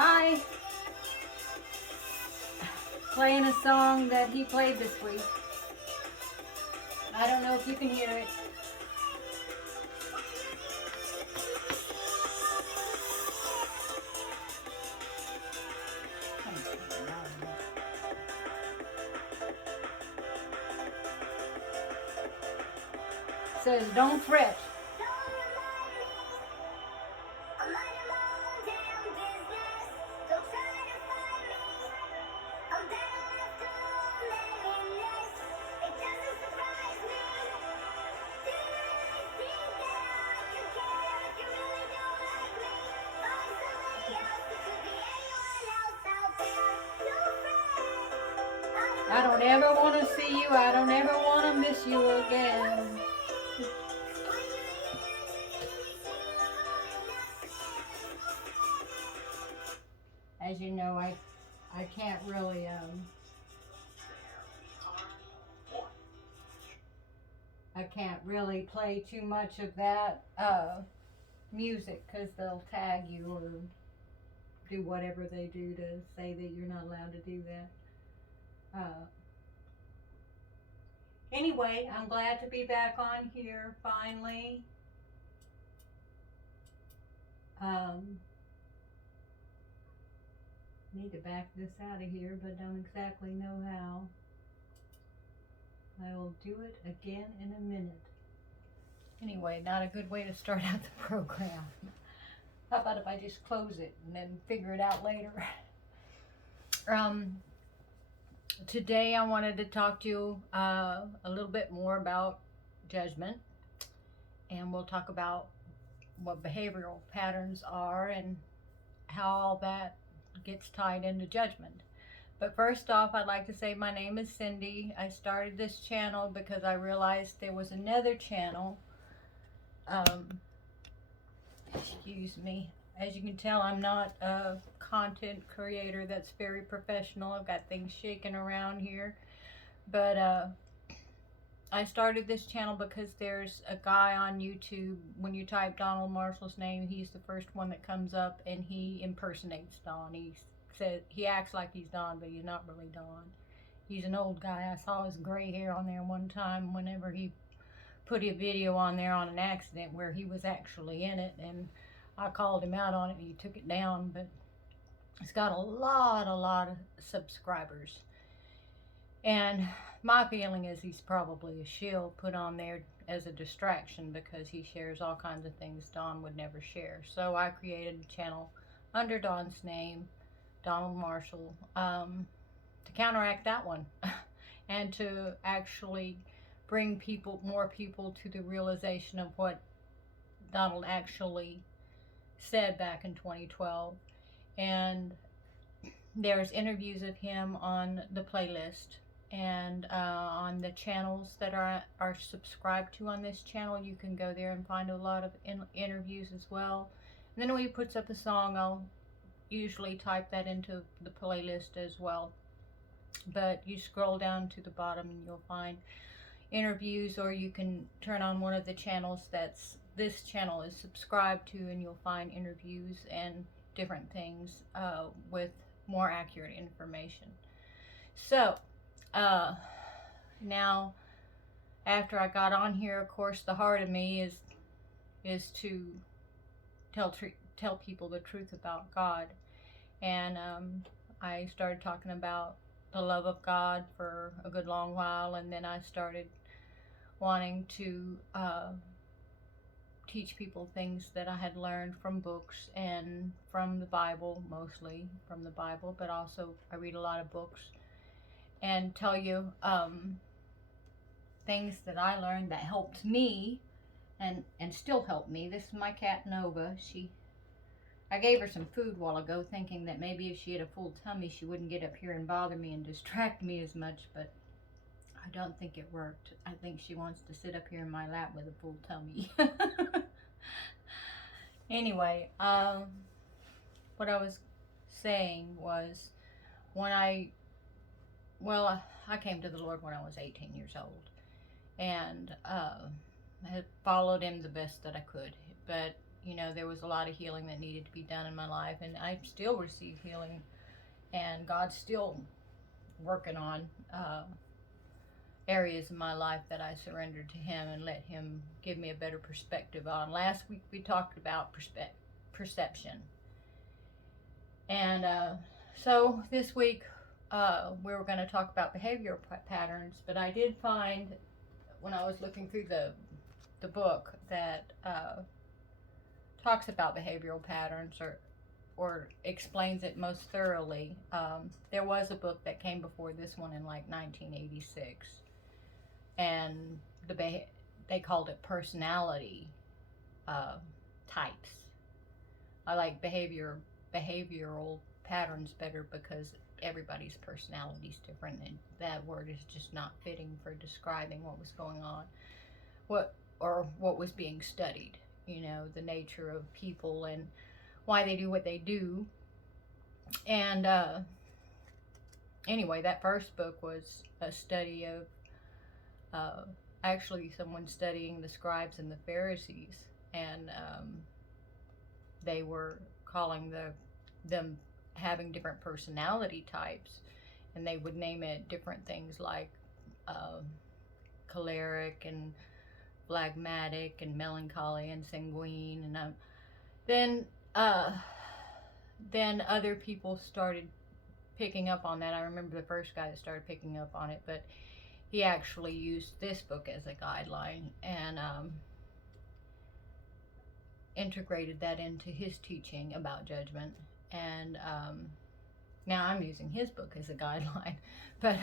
Hi. Playing a song that he played this week. I don't know if you can hear it. It says, don't fret. I don't ever want to see you. I don't ever want to miss you again. As you know, I can't really I can't really play too much of that music because they'll tag you or do whatever they do to say that you're not allowed to do that. Anyway, I'm glad to be back on here finally. Need to back this out of here, but don't exactly know how. I will do it again in a minute. Anyway, not a good way to start out the program. How about if I just close it and then figure it out later? Today I wanted to talk to you a little bit more about judgment, and we'll talk about what behavioral patterns are and how all that gets tied into judgment. But first off, I'd like to say my name is Cindy. I started this channel because I realized there was another channel. Excuse me. As you can tell, I'm not a content creator that's very professional. I've got things shaking around here. But I started this channel because there's a guy on YouTube. When you type Donald Marshall's name, he's the first one that comes up, and he impersonates Don. He acts like he's Don, but he's not really Don. He's an old guy. I saw his gray hair on there one time whenever he put a video on there on an accident where he was actually in it, and I called him out on it and he took it down. But it's got a lot of subscribers, and my feeling is he's probably a shill put on there as a distraction because he shares all kinds of things Don would never share. So I created a channel under Don's name, Donald Marshall, to counteract that one and to actually bring more people to the realization of what Donald actually said back in 2012. And there's interviews of him on the playlist, and on the channels that are subscribed to on this channel. You can go there and find a lot of interviews as well. And then when he puts up a song, I'll usually type that into the playlist as well. But you scroll down to the bottom and you'll find interviews, or you can turn on one of the channels that's this channel is subscribed to, and you'll find interviews and different things with more accurate information. So now, after I got on here, of course, the heart of me is to tell people the truth about God. And I started talking about the love of God for a good long while, and then I started wanting to teach people things that I had learned from books and from the Bible, mostly from the Bible, but also I read a lot of books, and tell you things that I learned that helped me and still help me. This is my cat Nova. I gave her some food a while ago, thinking that maybe if she had a full tummy she wouldn't get up here and bother me and distract me as much, but I don't think it worked. I think she wants to sit up here in my lap with a full tummy. Anyway, what I was saying was, I came to the Lord when I was 18 years old, and I had followed him the best that I could. But You know, there was a lot of healing that needed to be done in my life, and I still receive healing, and God's still working on areas in my life that I surrendered to Him and let Him give me a better perspective on. Last week we talked about perception, and so this week we were going to talk about behavioral patterns. But I did find, when I was looking through the book that talks about behavioral patterns, or explains it most thoroughly. There was a book that came before this one in like 1986, and they called it personality types. I like behavioral patterns better because everybody's personality is different, and that word is just not fitting for describing what was going on, what was being studied. You know, the nature of people and why they do what they do. And anyway, that first book was a study of actually someone studying the scribes and the Pharisees, and they were calling them having different personality types, and they would name it different things like choleric and phlegmatic and melancholy and sanguine. And then other people started picking up on that. I remember the first guy that started picking up on it, but he actually used this book as a guideline and integrated that into his teaching about judgment. And now I'm using his book as a guideline. But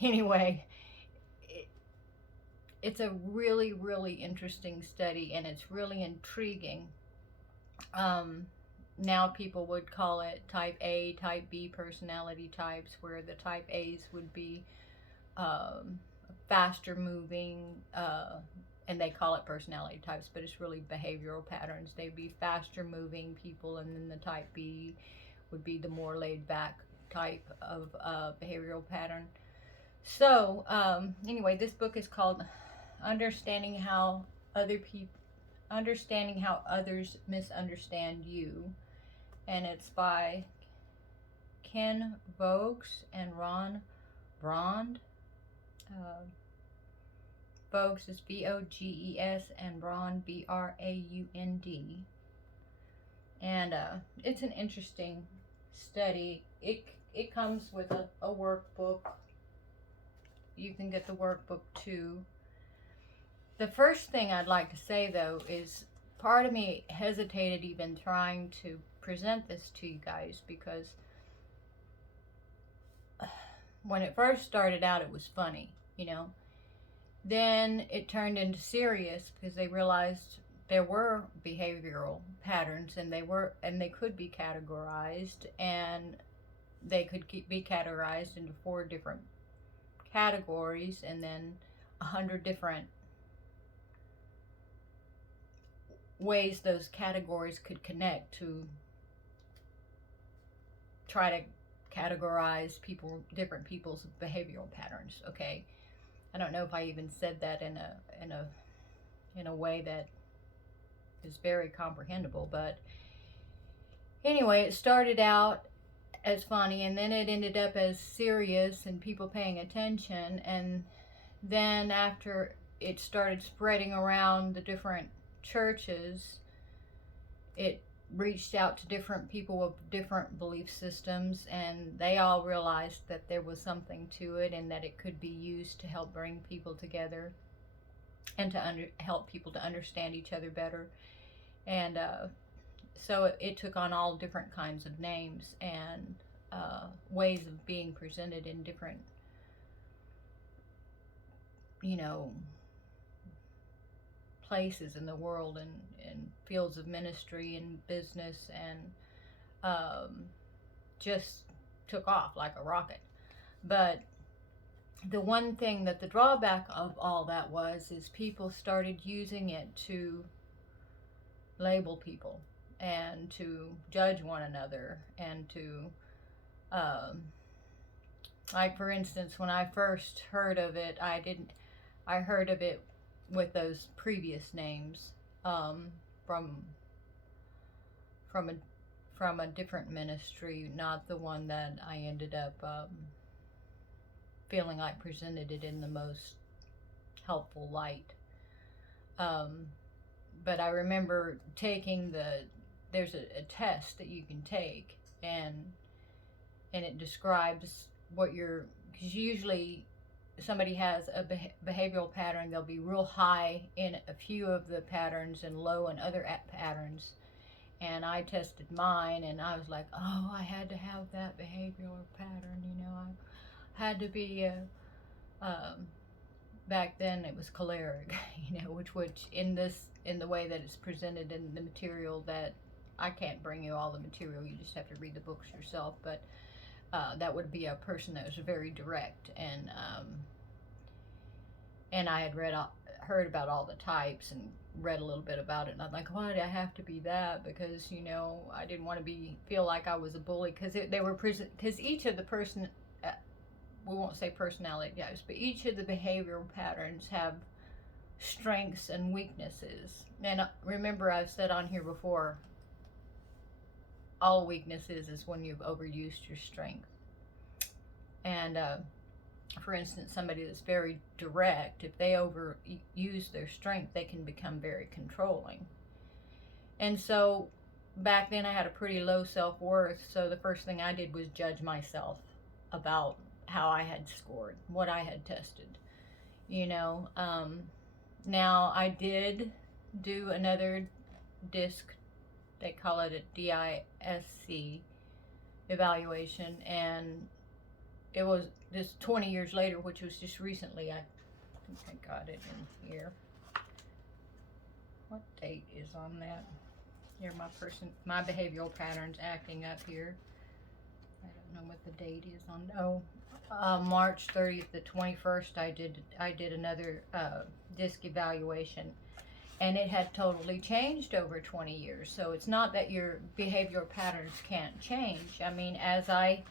anyway, it's a really, really interesting study, and it's really intriguing. Now people would call it type A, type B personality types, where the type A's would be faster moving, and they call it personality types, but it's really behavioral patterns. They'd be faster moving people, and then the type B would be the more laid back type of behavioral pattern. So anyway, this book is called Understanding How Others Misunderstand You, and it's by Ken Voges and Ron Braund. Voges is Voges, and Braund Braund. And it's an interesting study. It comes with a workbook. You can get the workbook too. The first thing I'd like to say, though, is part of me hesitated even trying to present this to you guys, because when it first started out, it was funny, you know. Then it turned into serious because they realized there were behavioral patterns, and they could be categorized, and they could be categorized into 4 different categories, and then 100 different ways those categories could connect to try to categorize different people's behavioral patterns. Okay, I don't know if I even said that in a way that is very comprehensible, but anyway, it started out as funny, and then it ended up as serious and people paying attention. And then after it started spreading around the different churches, it reached out to different people with different belief systems, and they all realized that there was something to it, and that it could be used to help bring people together and to help people to understand each other better. And so it took on all different kinds of names and ways of being presented in different, you know, places in the world, and fields of ministry and business, and just took off like a rocket. But the one thing that the drawback of all that is people started using it to label people and to judge one another, and to like, for instance, when I first heard of it, I heard of it with those previous names. from from a from a different ministry, not the one that I ended up feeling like presented it in the most helpful light. Um, but I remember taking there's a test that you can take, and it describes what because usually somebody has a behavioral pattern, they'll be real high in a few of the patterns and low in other patterns. And I tested mine, and I was like, oh, I had to have that behavioral pattern, I had to be back then it was choleric, which in the way that it's presented in the material, that I can't bring you all the material, you just have to read the books yourself, but that would be a person that was very direct, and I had heard about all the types and read a little bit about it, and I'm like, why do I have to be that? Because I didn't want to feel like I was a bully, because each of the we won't say personality types, but each of the behavioral patterns have strengths and weaknesses. And remember, I've said on here before, all weaknesses is when you've overused your strength. And for instance, somebody that's very direct, if they overuse their strength, they can become very controlling. And so back then I had a pretty low self-worth, so the first thing I did was judge myself about how I had scored, what I had tested. Now I did do another DISC, they call it a DISC evaluation, and it was this 20 years later, which was just recently. I think I got it in here. What date is on that? Here, my behavioral patterns acting up here. I don't know what the date is on. Oh, March 30th, the 21st. I did another DISC evaluation, and it had totally changed over 20 years. So it's not that your behavioral patterns can't change. I mean, as I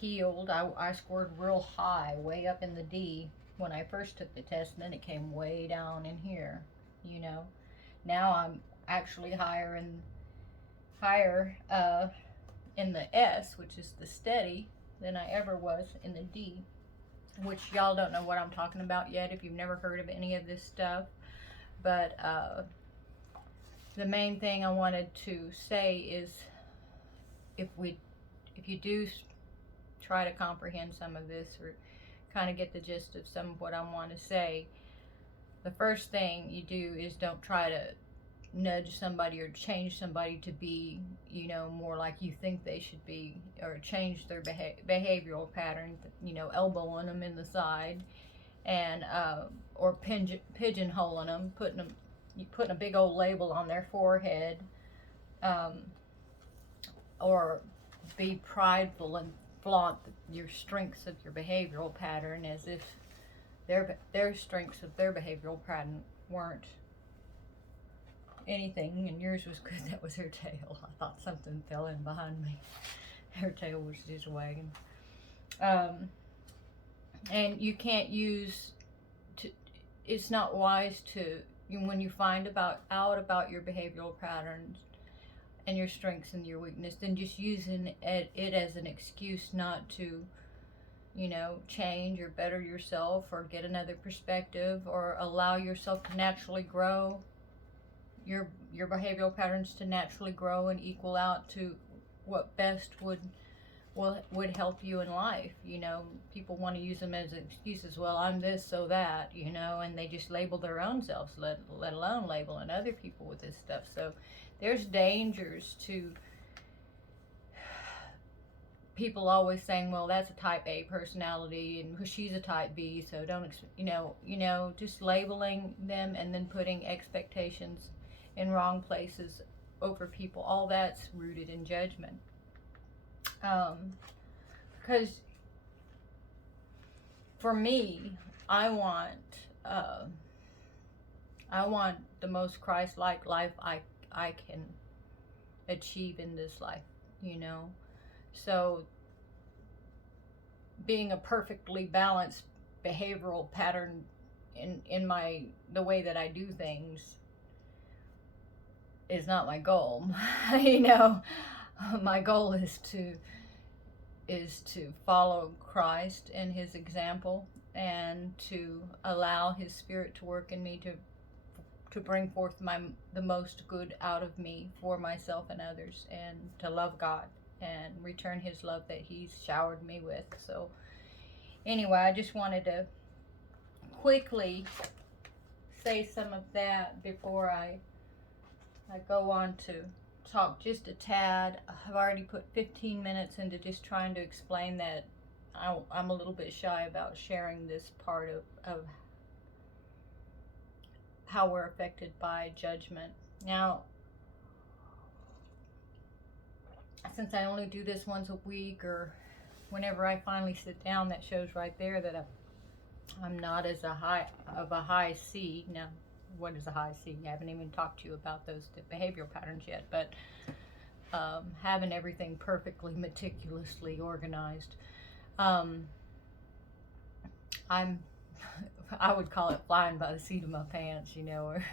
healed, I scored real high, way up in the D when I first took the test, and then it came way down in here. Now I'm actually higher in the S, which is the steady, than I ever was in the D, which y'all don't know what I'm talking about yet if you've never heard of any of this stuff. But the main thing I wanted to say is, if you do try to comprehend some of this, or kind of get the gist of some of what I want to say, the first thing you do is don't try to nudge somebody or change somebody to be, more like you think they should be, or change their behavioral pattern, elbowing them in the side, and or pigeonholing them, putting a big old label on their forehead, or be prideful and flaunt your strengths of your behavioral pattern as if their strengths of their behavioral pattern weren't anything, and yours was good. That was her tail. I thought something fell in behind me. Her tail was just wagging. And you can't it's not wise when you find out about your behavioral patterns and your strengths and your weakness, then just using it as an excuse not to, change or better yourself or get another perspective or allow yourself to naturally grow, your behavioral patterns to naturally grow and equal out to what best would help you in life. People want to use them as excuses. Well, I'm this, so that, and they just label their own selves, let alone labeling other people with this stuff. So there's dangers to people always saying, well, that's a type A personality and she's a type B, so don't, just labeling them and then putting expectations in wrong places over people. All that's rooted in judgment. Because for me, I want the most Christ-like life I can achieve in this life, So being a perfectly balanced behavioral pattern in the way that I do things is not my goal. You know, my goal is to follow Christ and his example, and to allow his spirit to work in me to bring forth the most good out of me for myself and others, and to love God and return his love that he's showered me with. So anyway, I just wanted to quickly say some of that before I go on to talk just a tad. I've already put 15 minutes into just trying to explain that I'm a little bit shy about sharing this part of how we're affected by judgment. Now, since I only do this once a week, or whenever I finally sit down, that shows right there that I'm not as a high C. Now, what is a high C? I haven't even talked to you about those behavioral patterns yet, but having everything perfectly, meticulously organized. I would call it flying by the seat of my pants, you know, or,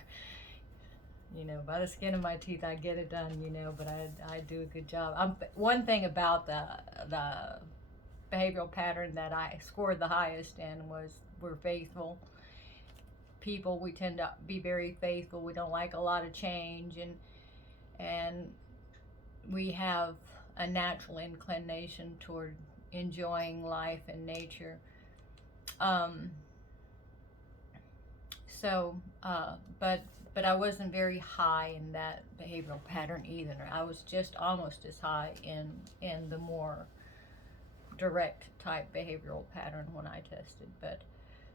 you know, by the skin of my teeth, I get it done, you know, but I do a good job. One thing about the behavioral pattern that I scored the highest in was we're faithful people. We tend to be very faithful. We don't like a lot of change, and we have a natural inclination toward enjoying life and nature. But I wasn't very high in that behavioral pattern either. I was just almost as high in the more direct type behavioral pattern when I tested. But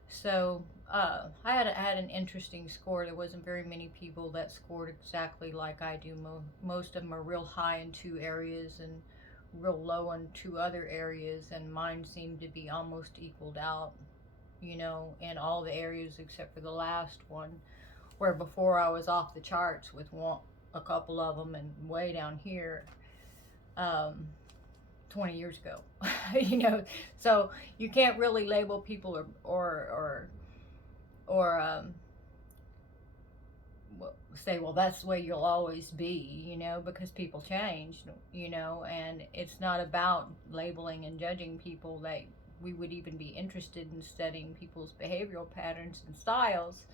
so I had an interesting score. There wasn't very many people that scored exactly like I do. Most of them are real high in two areas and real low in two other areas, and mine seemed to be almost equaled out, you know, in all the areas except for the last one, where before I was off the charts with a couple of them, and way down here 20 years ago. You know, so you can't really label people or say, well, that's the way you'll always be, you know, because people change, you know, and it's not about labeling and judging people that we would even be interested in studying people's behavioral patterns and styles.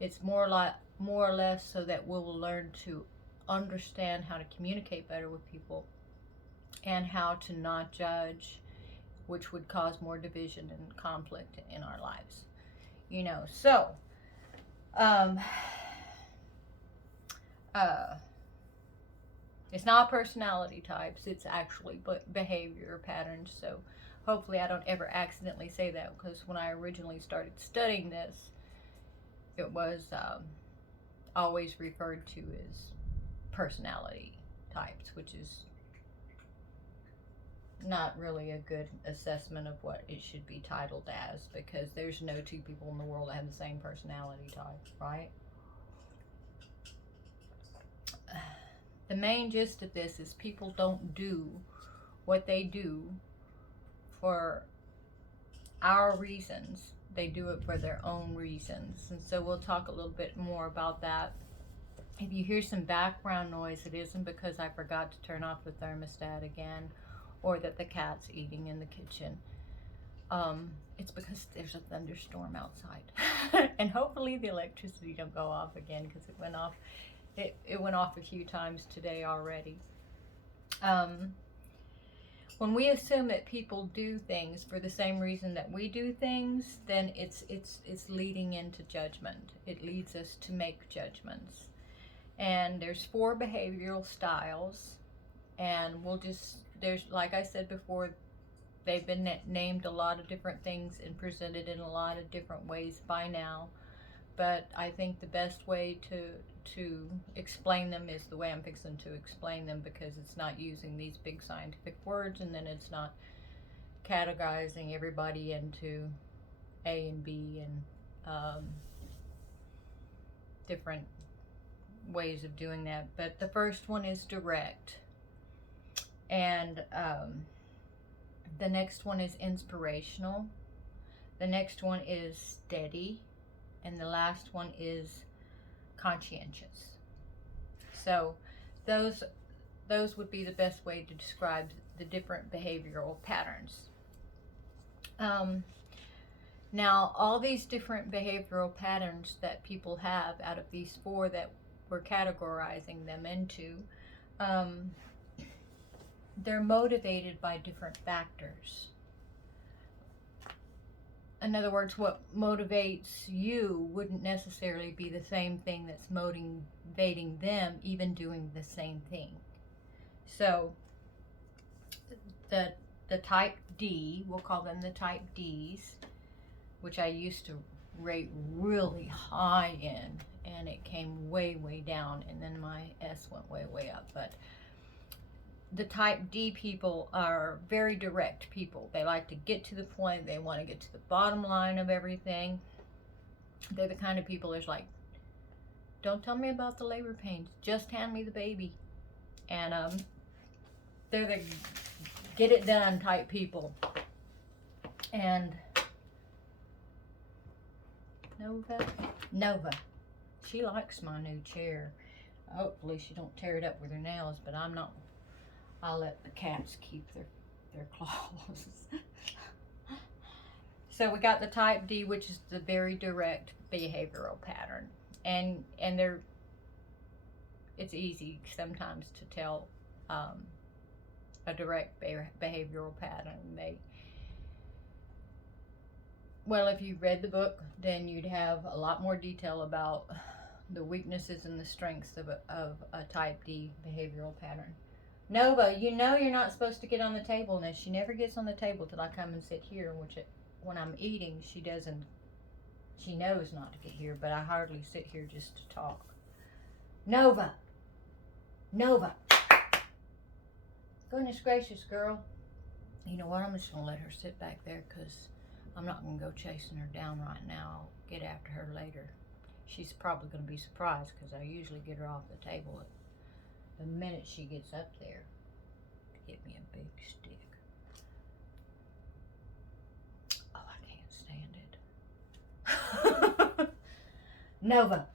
It's more or less so that we'll learn to understand how to communicate better with people and how to not judge, which would cause more division and conflict in our lives, you know. So it's not personality types, it's actually behavior patterns. So hopefully I don't ever accidentally say that, because when I originally started studying this, it was always referred to as personality types, which is not really a good assessment of what it should be titled as, because there's no two people in the world that have the same personality type, right? The main gist of this is people don't do what they do for our reasons. They do it for their own reasons. And so we'll talk a little bit more about that. If you hear some background noise, it isn't because I forgot to turn off the thermostat again, or that the cat's eating in the kitchen. It's because there's a thunderstorm outside. And hopefully the electricity don't go off again, because it went off. It went off a few times today already. When we assume that people do things for the same reason that we do things, then it's leading into judgment. It leads us to make judgments. And there's 4 behavioral styles, and there's, like I said before, they've been named a lot of different things and presented in a lot of different ways by now. But I think the best way to explain them is the way I'm fixing to explain them, because it's not using these big scientific words, and then it's not categorizing everybody into A and B and different ways of doing that. But the first one is direct, and the next one is inspirational, the next one is steady, and the last one is conscientious. So those would be the best way to describe the different behavioral patterns. Now, all these different behavioral patterns that people have out of these four that we're categorizing them into, they're motivated by different factors. In other words, what motivates you wouldn't necessarily be the same thing that's motivating them, even doing the same thing. So, the type D, we'll call them the type Ds, which I used to rate really high in, and it came way, way down, and then my S went way, way up. But the type D people are very direct people. They like to get to the point. They want to get to the bottom line of everything. They're the kind of people that's like, don't tell me about the labor pains, just hand me the baby. And they're the get it done type people. And Nova, she likes my new chair. Hopefully she don't tear it up with her nails, but I'm not. I'll let the cats keep their claws. So we got the type D, which is the very direct behavioral pattern, and it's easy sometimes to tell a direct behavioral pattern. Well, if you read the book, then you'd have a lot more detail about the weaknesses and the strengths of a type D behavioral pattern. Nova, you know you're not supposed to get on the table. Now, she never gets on the table till I come and sit here, when I'm eating, she knows not to get here, but I hardly sit here just to talk. Nova! Goodness gracious, girl. You know what, I'm just going to let her sit back there, because I'm not going to go chasing her down right now. I'll get after her later. She's probably going to be surprised, because I usually get her off the table the minute she gets up there. Get me a big stick. Oh, I can't stand it. Nova.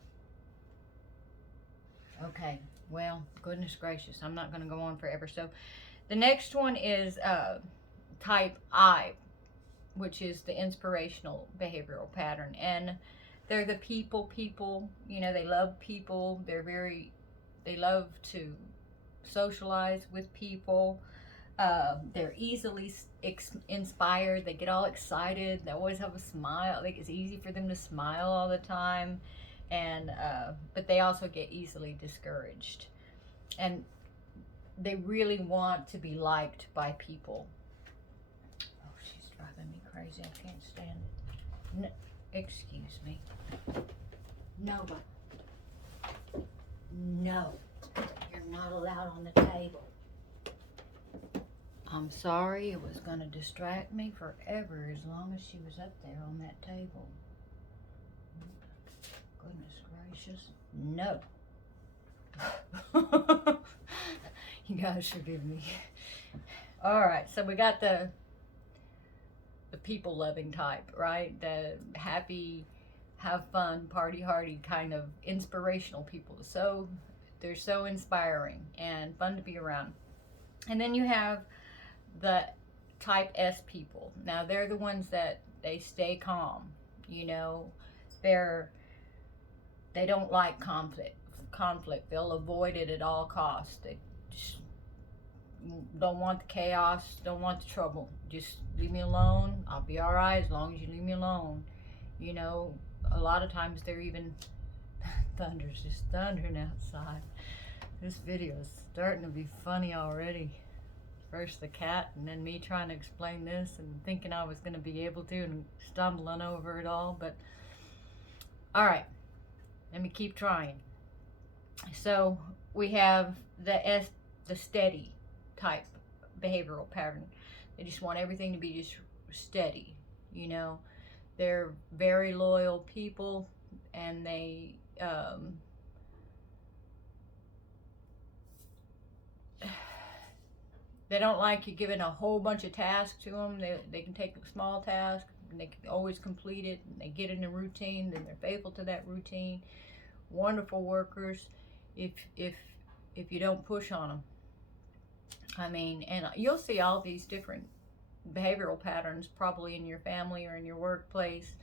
Okay, well, goodness gracious, I'm not going to go on forever. So the next one is type I, which is the inspirational behavioral pattern. And they're the people, you know, they love people. They love to socialize with people. They're easily inspired. They get all excited. They always have a smile. Like, it's easy for them to smile all the time. And but they also get easily discouraged. And they really want to be liked by people. Oh, she's driving me crazy. I can't stand it. No, excuse me. Nova. No, you're not allowed on the table. I'm sorry, it was going to distract me forever as long as she was up there on that table. Goodness gracious. No. You guys forgive me. Alright, so we got the people-loving type, right? The happy, have fun, party hardy kind of inspirational people. So they're so inspiring and fun to be around. And then you have the type S people. Now they're the ones that they stay calm. You know, they don't like conflict. They'll avoid it at all costs. They just don't want the chaos, don't want the trouble. Just leave me alone. I'll be all right as long as you leave me alone. You know, a lot of times they're even thunder's just thundering outside. This video is starting to be funny already. First the cat, and then me trying to explain this and thinking I was going to be able to, and stumbling over it all. But all right, let me keep trying. So we have the steady type behavioral pattern. They just want everything to be just steady. You know, they're very loyal people, and they don't like you giving a whole bunch of tasks to them. They can take a small task, and they can always complete it, and they get in a routine, then they're faithful to that routine. Wonderful workers. if if you don't push on them. I mean, and you'll see all these different behavioral patterns probably in your family or in your workplace,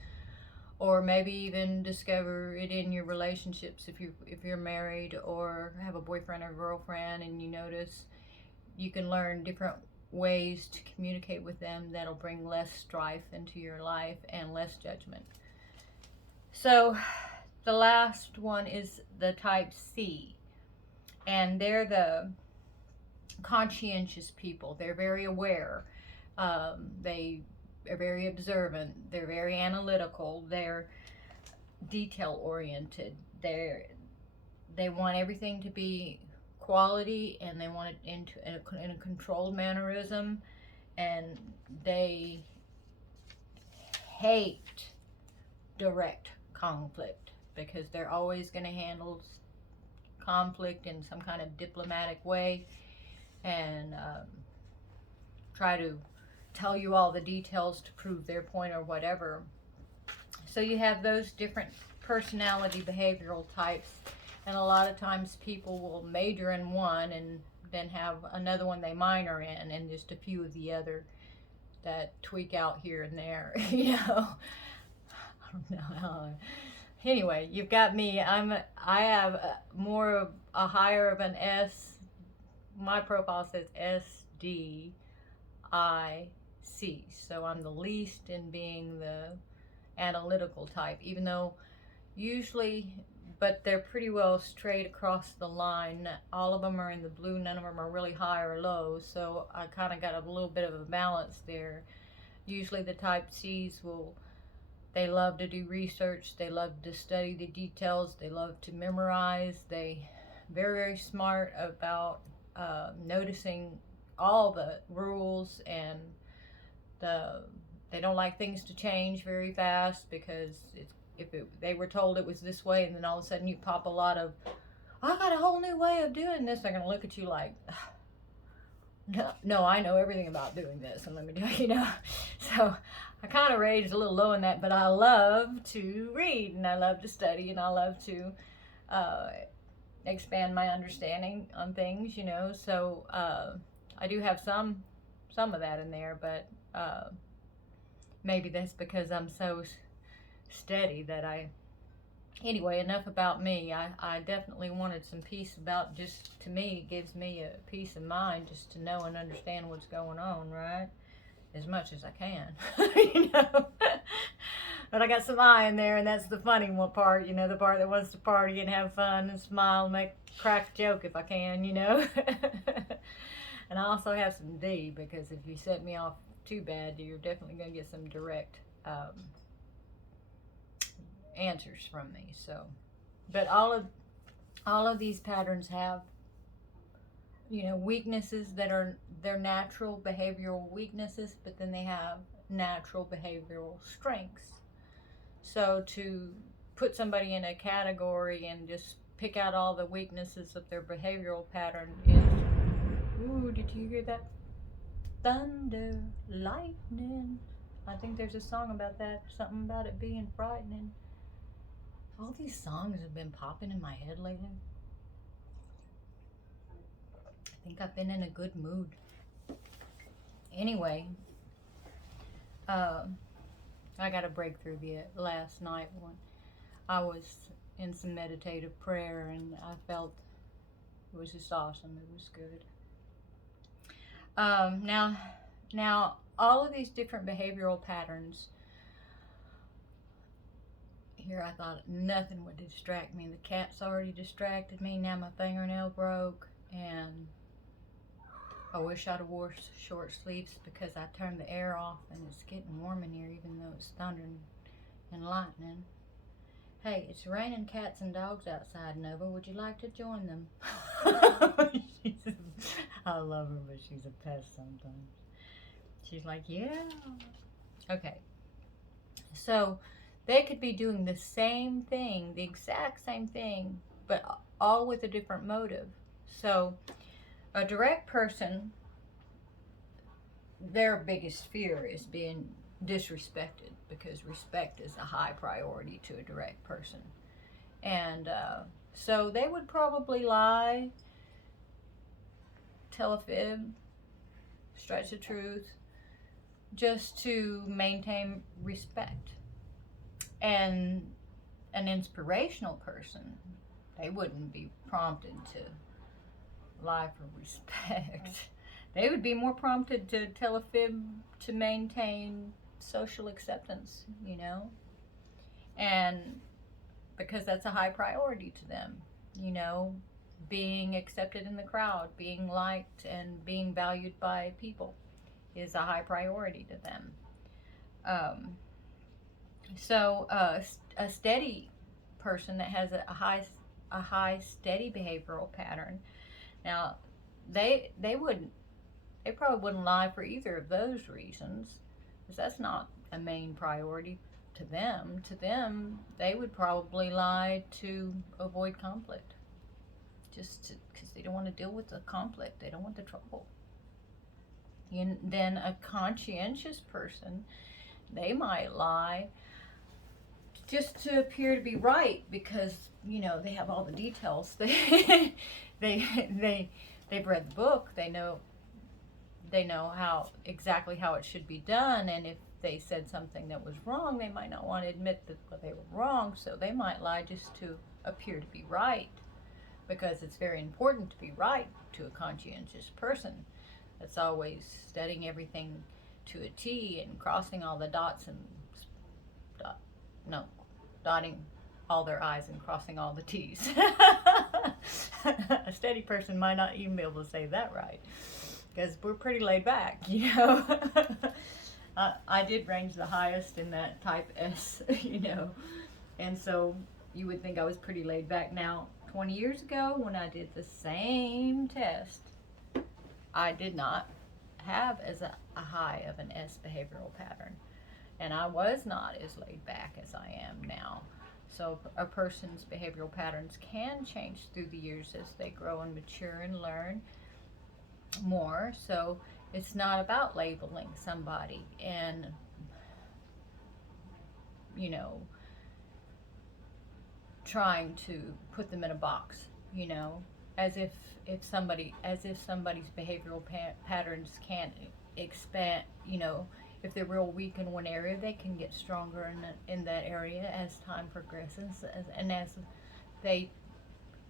or maybe even discover it in your relationships if you're married or have a boyfriend or girlfriend, and you notice you can learn different ways to communicate with them that'll bring less strife into your life and less judgment. So the last one is the type C, and they're the conscientious people. They're very aware. They are very observant. They're very analytical. They're detail oriented. They want everything to be quality, and they want it in a controlled mannerism, and they hate direct conflict because they're always going to handle conflict in some kind of diplomatic way, and try to tell you all the details to prove their point or whatever. So you have those different personality behavioral types, and a lot of times people will major in one and then have another one they minor in, and just a few of the other that tweak out here and there. You know, I don't know how. Anyway, you've got me. I have more of a higher of an S. My profile says SDIC, so I'm the least in being the analytical type, even though usually, but they're pretty well straight across the line. All of them are in the blue, none of them are really high or low, so I kind of got a little bit of a balance there. Usually the type C's they love to do research, they love to study the details, they love to memorize, they very smart about noticing all the rules, and they don't like things to change very fast, because they were told it was this way, and then all of a sudden you pop a lot of, I got a whole new way of doing this, they're going to look at you like, no, I know everything about doing this, and let me do it, you know. So I kind of raised a little low in that, but I love to read, and I love to study, and I love to expand my understanding on things, you know. So I do have some of that in there, but maybe that's because I'm so steady that anyway, enough about me. I definitely wanted some peace about, just to me, it gives me a peace of mind just to know and understand what's going on, right? As much as I can, you know. But I got some I in there, and that's the funny one part, you know, the part that wants to party and have fun and smile and crack a joke if I can, you know. And I also have some D, because if you set me off too bad, you're definitely going to get some direct answers from me. So, but all of these patterns have, you know, weaknesses that are their natural behavioral weaknesses, but then they have natural behavioral strengths. So to put somebody in a category and just pick out all the weaknesses of their behavioral pattern is, ooh, did you hear that? Thunder, lightning. I think there's a song about that, something about it being frightening. All these songs have been popping in my head lately. I think I've been in a good mood. Anyway, I got a breakthrough last night when I was in some meditative prayer, and I felt it was just awesome. It was good. Now all of these different behavioral patterns here, I thought nothing would distract me. The cat's already distracted me. Now my fingernail broke, and I wish I'd have wore short sleeves, because I turned the air off and it's getting warm in here, even though it's thundering and lightning. Hey, it's raining cats and dogs outside, Nova. Would you like to join them? I love her, but she's a pest sometimes. She's like, yeah. Okay. So they could be doing the same thing, the exact same thing, but all with a different motive. So a direct person, their biggest fear is being disrespected, because respect is a high priority to a direct person. And So they would probably lie, tell a fib, stretch the truth, just to maintain respect. And an inspirational person, they wouldn't be prompted to lie for respect. They would be more prompted to tell a fib to maintain social acceptance, you know? And because that's a high priority to them, you know, being accepted in the crowd, being liked, and being valued by people is a high priority to them. So a steady person that has a high steady behavioral pattern. Now, they probably wouldn't lie for either of those reasons, because that's not a main priority to them. To them, they would probably lie to avoid conflict, just because they don't want to deal with the conflict. They don't want the trouble. And then a conscientious person, they might lie just to appear to be right, because you know they have all the details. They've read the book. They know how exactly how it should be done, and if they said something that was wrong, they might not want to admit that they were wrong, so they might lie just to appear to be right, because it's very important to be right to a conscientious person that's always studying everything to a T and crossing all the dots and dotting all their I's and crossing all the T's. A steady person might not even be able to say that right, because we're pretty laid back, you know. I did range the highest in that type S, you know, and so you would think I was pretty laid back. Now, 20 years ago, when I did the same test, I did not have as a high of an S behavioral pattern, and I was not as laid back as I am now. So a person's behavioral patterns can change through the years as they grow and mature and learn more. So it's not about labeling somebody and, you know, trying to put them in a box, you know, as if somebody's behavioral patterns can't expand, you know. If they're real weak in one area, they can get stronger in that area as time progresses, and as they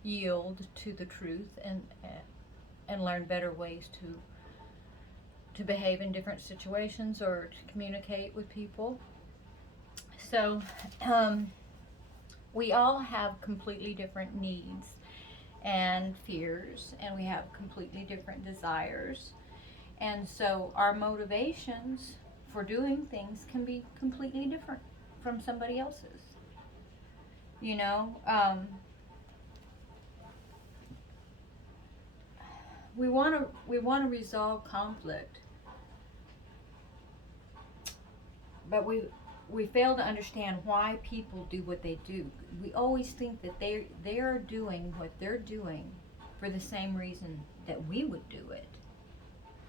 yield to the truth and learn better ways to behave in different situations or to communicate with people. So we all have completely different needs and fears, and we have completely different desires, and so our motivations for doing things can be completely different from somebody else's, you know. We want to resolve conflict, but we fail to understand why people do what they do. We always think that they are doing what they're doing for the same reason that we would do it.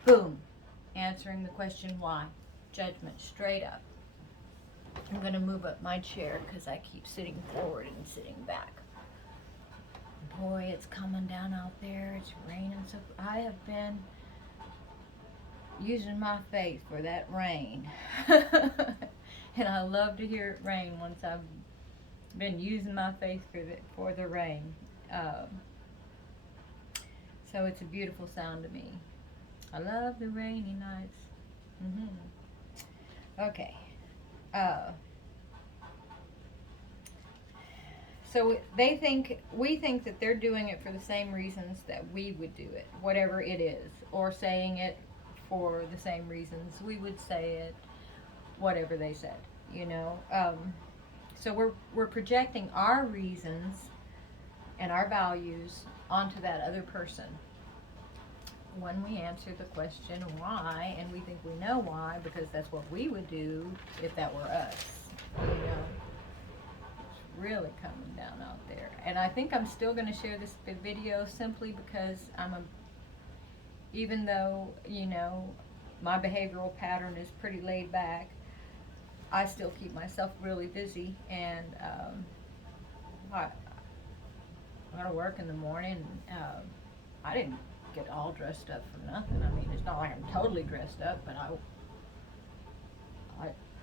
Boom, answering the question why. Judgment, straight up. I'm going to move up my chair because I keep sitting forward and sitting back. Boy, it's coming down out there. It's raining. So I have been using my faith for that rain. And I love to hear it rain once I've been using my faith for the rain. So it's a beautiful sound to me. I love the rainy nights. Okay. So we think that they're doing it for the same reasons that we would do it, whatever it is, or saying it for the same reasons we would say it, whatever they said, you know. So we're projecting our reasons and our values onto that other person. When we answer the question why, and we think we know why because that's what we would do if that were us, you know. It's really coming down out there. And I think I'm still going to share this video simply because even though, you know, my behavioral pattern is pretty laid back, I still keep myself really busy, and I go to work in the morning. I didn't get all dressed up for nothing. I mean, it's not like I'm totally dressed up, but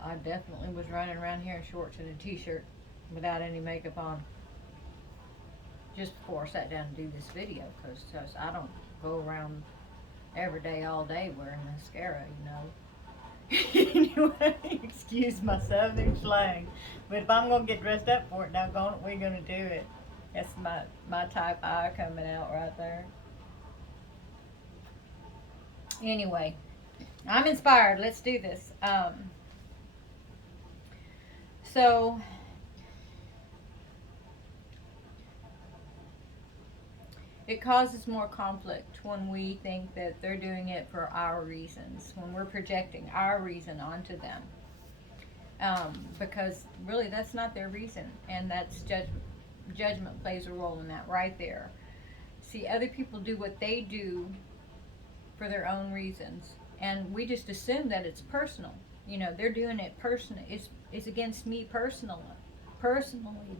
I definitely was running around here in shorts and a t-shirt without any makeup on. Just before I sat down to do this video, because I don't go around every day, all day wearing mascara, Anyway, excuse my southern slang, but if I'm gonna get dressed up for it, doggone it, we're gonna do it. That's my type eye coming out right there. Anyway, I'm inspired. Let's do this. So it causes more conflict when we think that they're doing it for our reasons, when we're projecting our reason onto them. Because really that's not their reason, and that's judgment. Judgment plays a role in that right there. See, other people do what they do for their own reasons, and we just assume that it's personal. They're doing it personal. It's against me personally,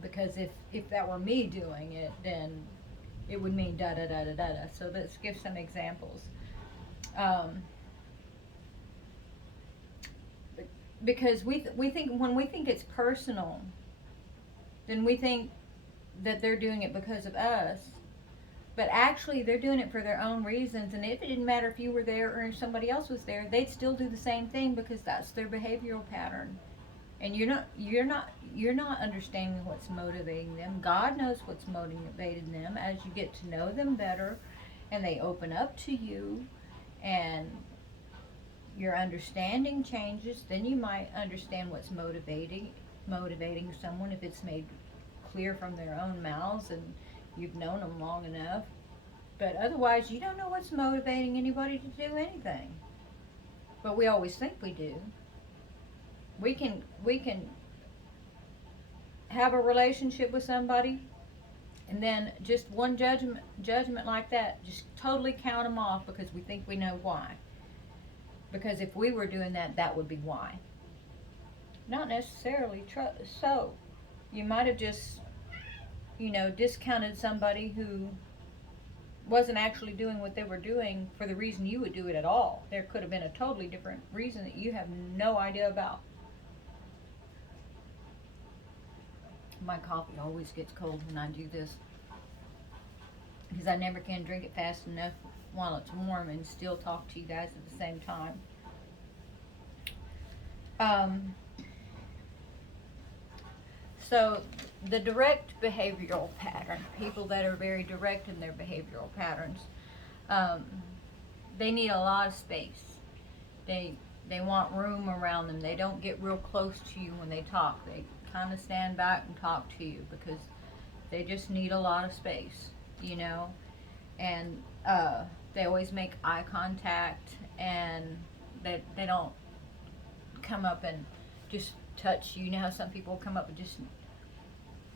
because if that were me doing it, then it would mean da da da da da da. So let's give some examples. Because we think, when we think it's personal, then we think that they're doing it because of us. But actually, they're doing it for their own reasons. And if it didn't matter if you were there or if somebody else was there, they'd still do the same thing, because that's their behavioral pattern. And you're not understanding what's motivating them. God knows what's motivating them. As you get to know them better, and they open up to you, and your understanding changes, then you might understand what's motivating someone, if it's made clear from their own mouths and you've known them long enough. But otherwise, you don't know what's motivating anybody to do anything. But we always think we do. We can have a relationship with somebody, and then just one judgment like that, just totally count them off, because we think we know why. Because if we were doing that, that would be why. Not necessarily so. You might have just, discounted somebody who wasn't actually doing what they were doing for the reason you would do it at all. There could have been a totally different reason that you have no idea about. My coffee always gets cold when I do this, because I never can drink it fast enough while it's warm and still talk to you guys at the same time. So the direct behavioral pattern, people that are very direct in their behavioral patterns, they need a lot of space. They want room around them. They don't get real close to you when they talk. They kind of stand back and talk to you, because they just need a lot of space, and they always make eye contact, and they don't come up and just touch you. You know how some people come up and just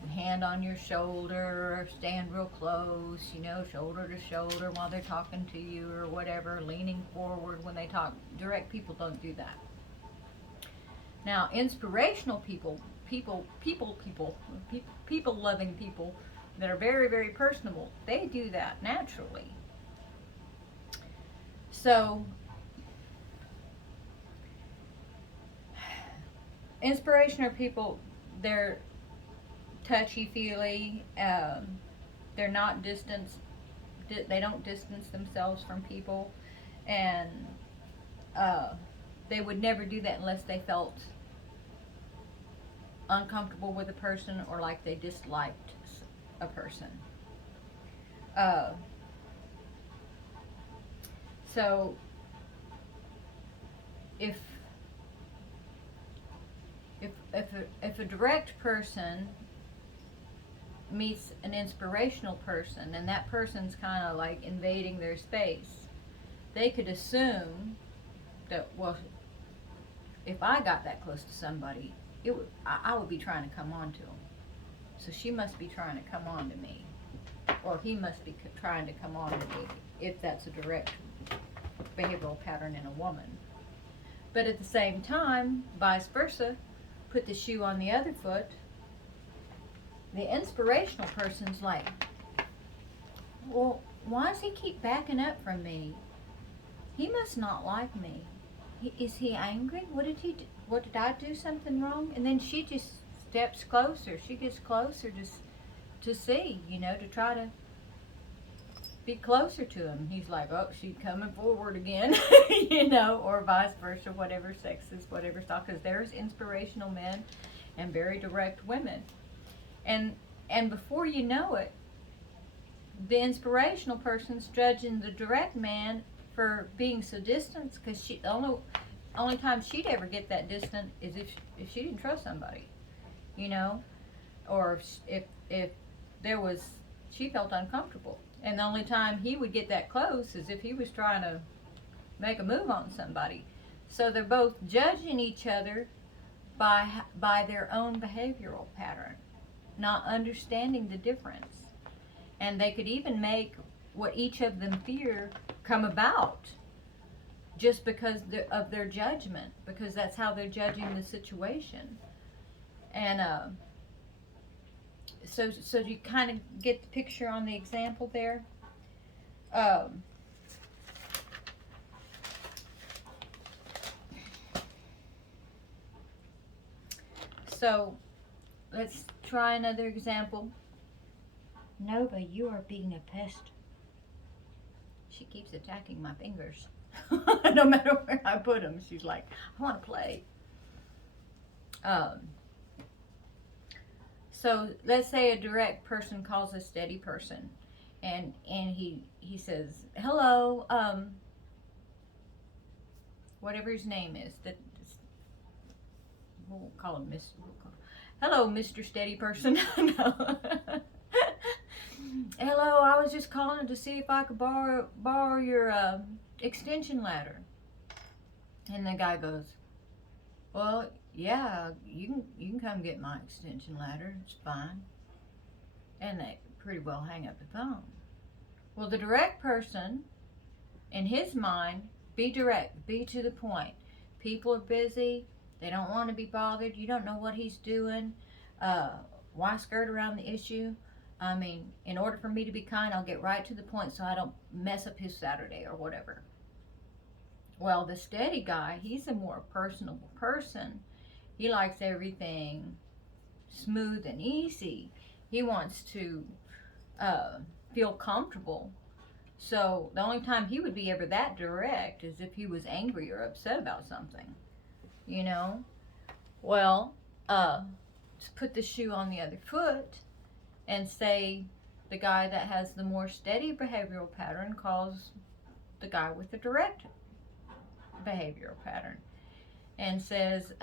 hand on your shoulder, or stand real close, shoulder to shoulder while they're talking to you, or whatever, leaning forward when they talk. Direct people don't do that. Now, inspirational people loving people that are very, very personable, they do that naturally. So inspirational people, they're touchy-feely. They're not they don't distance themselves from people, and they would never do that unless they felt uncomfortable with a person, or like they disliked a person. So if a direct person meets an inspirational person, and that person's kind of like invading their space, they could assume that, well, if I got that close to somebody, I would be trying to come on to them. So she must be trying to come on to me, or he must be trying to come on to me, if that's a direct behavioral pattern in a woman. But at the same time, vice versa, put the shoe on the other foot. The inspirational person's like, well, why does he keep backing up from me? He must not like me. Is he angry? What did he do? What did I do something wrong? And then she just steps closer. She gets closer to see, to try to be closer to him. He's like, oh, she's coming forward again, or vice versa, whatever sex is, whatever style. Because there's inspirational men and very direct women. And before you know it, the inspirational person's judging the direct man for being so distant, because the only time she'd ever get that distant is if she didn't trust somebody, or if there was, she felt uncomfortable. And the only time he would get that close is if he was trying to make a move on somebody. So they're both judging each other by their own behavioral pattern, not understanding the difference. And they could even make what each of them fear come about just because of their judgment, because that's how they're judging the situation. And so you kind of get the picture on the example there. So let's try another example. Nova, you are being a pest. She keeps attacking my fingers. No matter where I put them, she's like, I want to play. So let's say a direct person calls a steady person, and he says, hello, whatever his name is, we'll call him hello, Mr. Steady Person. No. Hello, I was just calling to see if I could borrow your extension ladder. And the guy goes, well, yeah, you can come get my extension ladder. It's fine. And they pretty well hang up the phone. Well, the direct person, in his mind, be direct, be to the point. People are busy. They don't want to be bothered. You don't know what he's doing. Why skirt around the issue? I mean, in order for me to be kind, I'll get right to the point so I don't mess up his Saturday or whatever. Well, the steady guy, he's a more personable person. He likes everything smooth and easy. He wants to feel comfortable. So the only time he would be ever that direct is if he was angry or upset about something, Well, let's put the shoe on the other foot and say the guy that has the more steady behavioral pattern calls the guy with the direct behavioral pattern and says,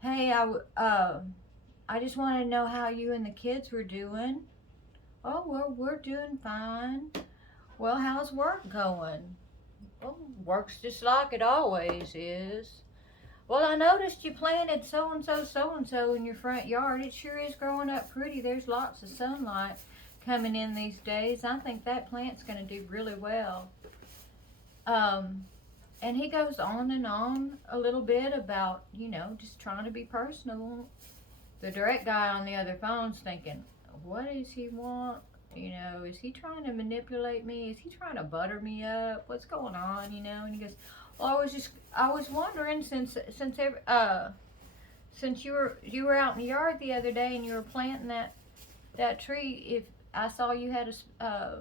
hey, I just want to know how you and the kids were doing. Oh, well, we're doing fine. Well, how's work going? Well, work's just like it always is. Well, I noticed you planted so-and-so in your front yard. It sure is growing up pretty. There's lots of sunlight coming in these days. I think that plant's going to do really well. And he goes on and on a little bit about, just trying to be personal. The direct guy on the other phone's thinking, what does he want? Is he trying to manipulate me? Is he trying to butter me up? What's going on? And he goes, well, I was wondering since you were out in the yard the other day and you were planting that tree, if I saw you had a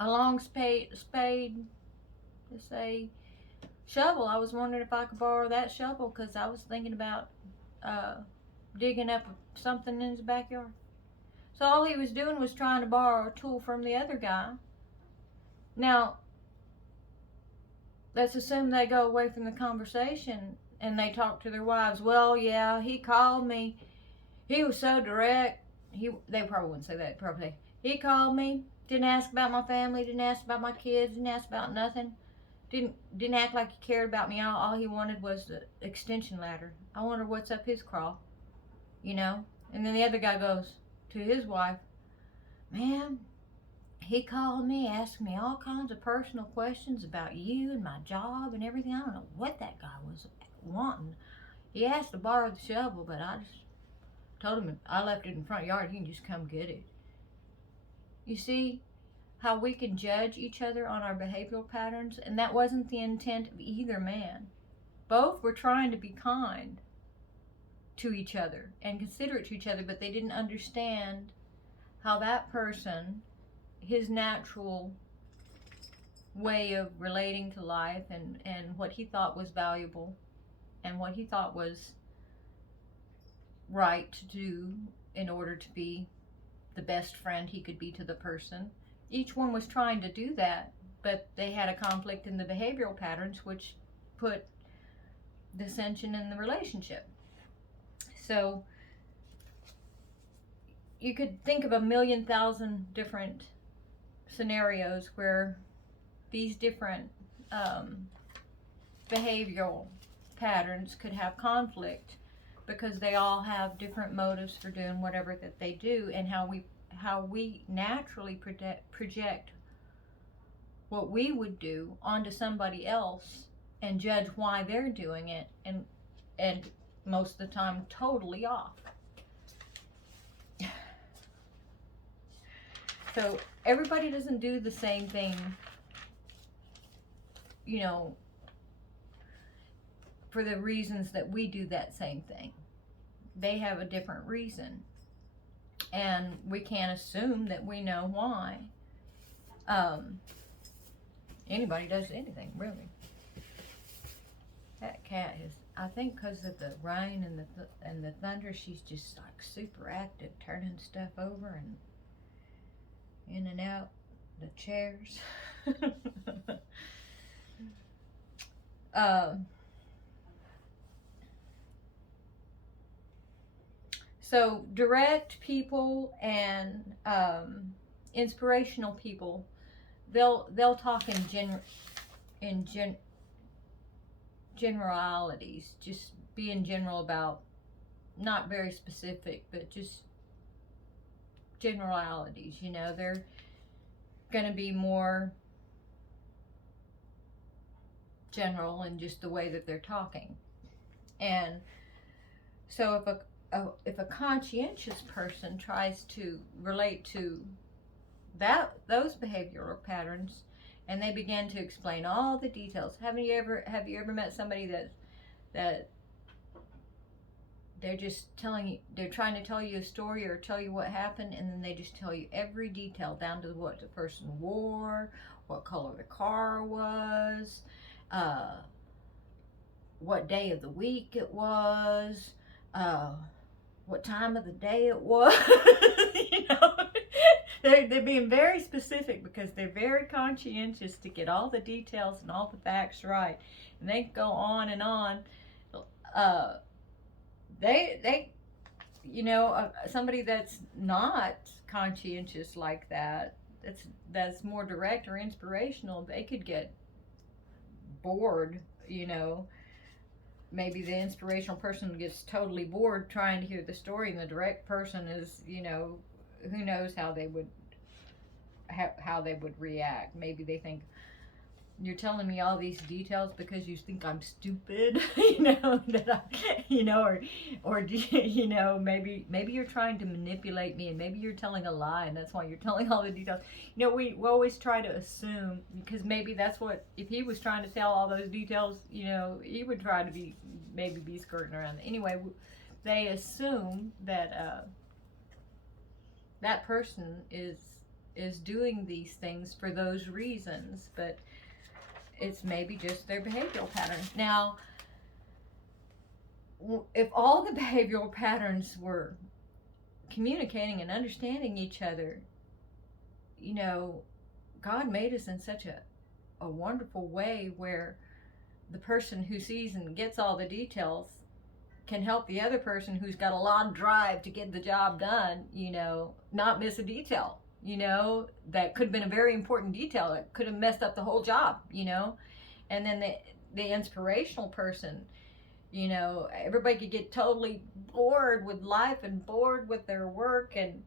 long spade, let's say, shovel. I was wondering if I could borrow that shovel because I was thinking about digging up something in his backyard. So all he was doing was trying to borrow a tool from the other guy. Now, let's assume they go away from the conversation and they talk to their wives. Well, yeah, he called me. He was so direct. They probably wouldn't say that. Probably. He called me. Didn't ask about my family. Didn't ask about my kids. Didn't ask about nothing. Didn't act like he cared about me. All he wanted was the extension ladder. I wonder what's up his craw. And then the other guy goes to his wife, man, he called me, asked me all kinds of personal questions about you and my job and everything. I don't know what that guy was wanting. He asked to borrow the shovel, but I just told him I left it in the front yard. He can just come get it. You see how we can judge each other on our behavioral patterns? And that wasn't the intent of either man. Both were trying to be kind to each other and considerate to each other, but they didn't understand how that person, his natural way of relating to life and what he thought was valuable and what he thought was right to do in order to be the best friend he could be to the person. Each one was trying to do that, but they had a conflict in the behavioral patterns, which put dissension in the relationship. So you could think of 1,000,000 different scenarios where these different behavioral patterns could have conflict, because they all have different motives for doing whatever that they do, and how we naturally project what we would do onto somebody else and judge why they're doing it, and most of the time totally off. So everybody doesn't do the same thing, you know, for the reasons that we do that same thing. They have a different reason, and we can't assume that we know why. Anybody does anything, really. That cat is, I think because of the rain and the thunder, she's just like super active, turning stuff over and in and out the chairs. So direct people and inspirational people, they'll talk in generalities, just being general about, not very specific, but just generalities. You know, they're going to be more general in just the way that they're talking. And so if a conscientious person tries to relate to those behavioral patterns, and they begin to explain all the details. Have you ever met somebody that they're just they're trying to tell you a story or tell you what happened, and then they just tell you every detail down to what the person wore, what color the car was, what day of the week it was, what time of the day it was. You know, they're being very specific because they're very conscientious to get all the details and all the facts right. And they go on and on. They you know, somebody that's not conscientious like that, that's more direct or inspirational, they could get bored. You know, maybe the inspirational person gets totally bored trying to hear the story, and the direct person is, you know, who knows how they would react. Maybe they think, you're telling me all these details because you think I'm stupid, you know, you know, or you know, maybe you're trying to manipulate me, and maybe you're telling a lie, and that's why you're telling all the details. You know, we always try to assume, because maybe that's what, if he was trying to tell all those details, you know, he would try to be skirting around. Anyway, they assume that that person is doing these things for those reasons, but it's maybe just their behavioral patterns. Now, if all the behavioral patterns were communicating and understanding each other, you know, God made us in such a wonderful way where the person who sees and gets all the details can help the other person who's got a lot of drive to get the job done, you know, not miss a detail. You know, that could have been a very important detail that could have messed up the whole job, you know. And then the inspirational person, you know, everybody could get totally bored with life and bored with their work and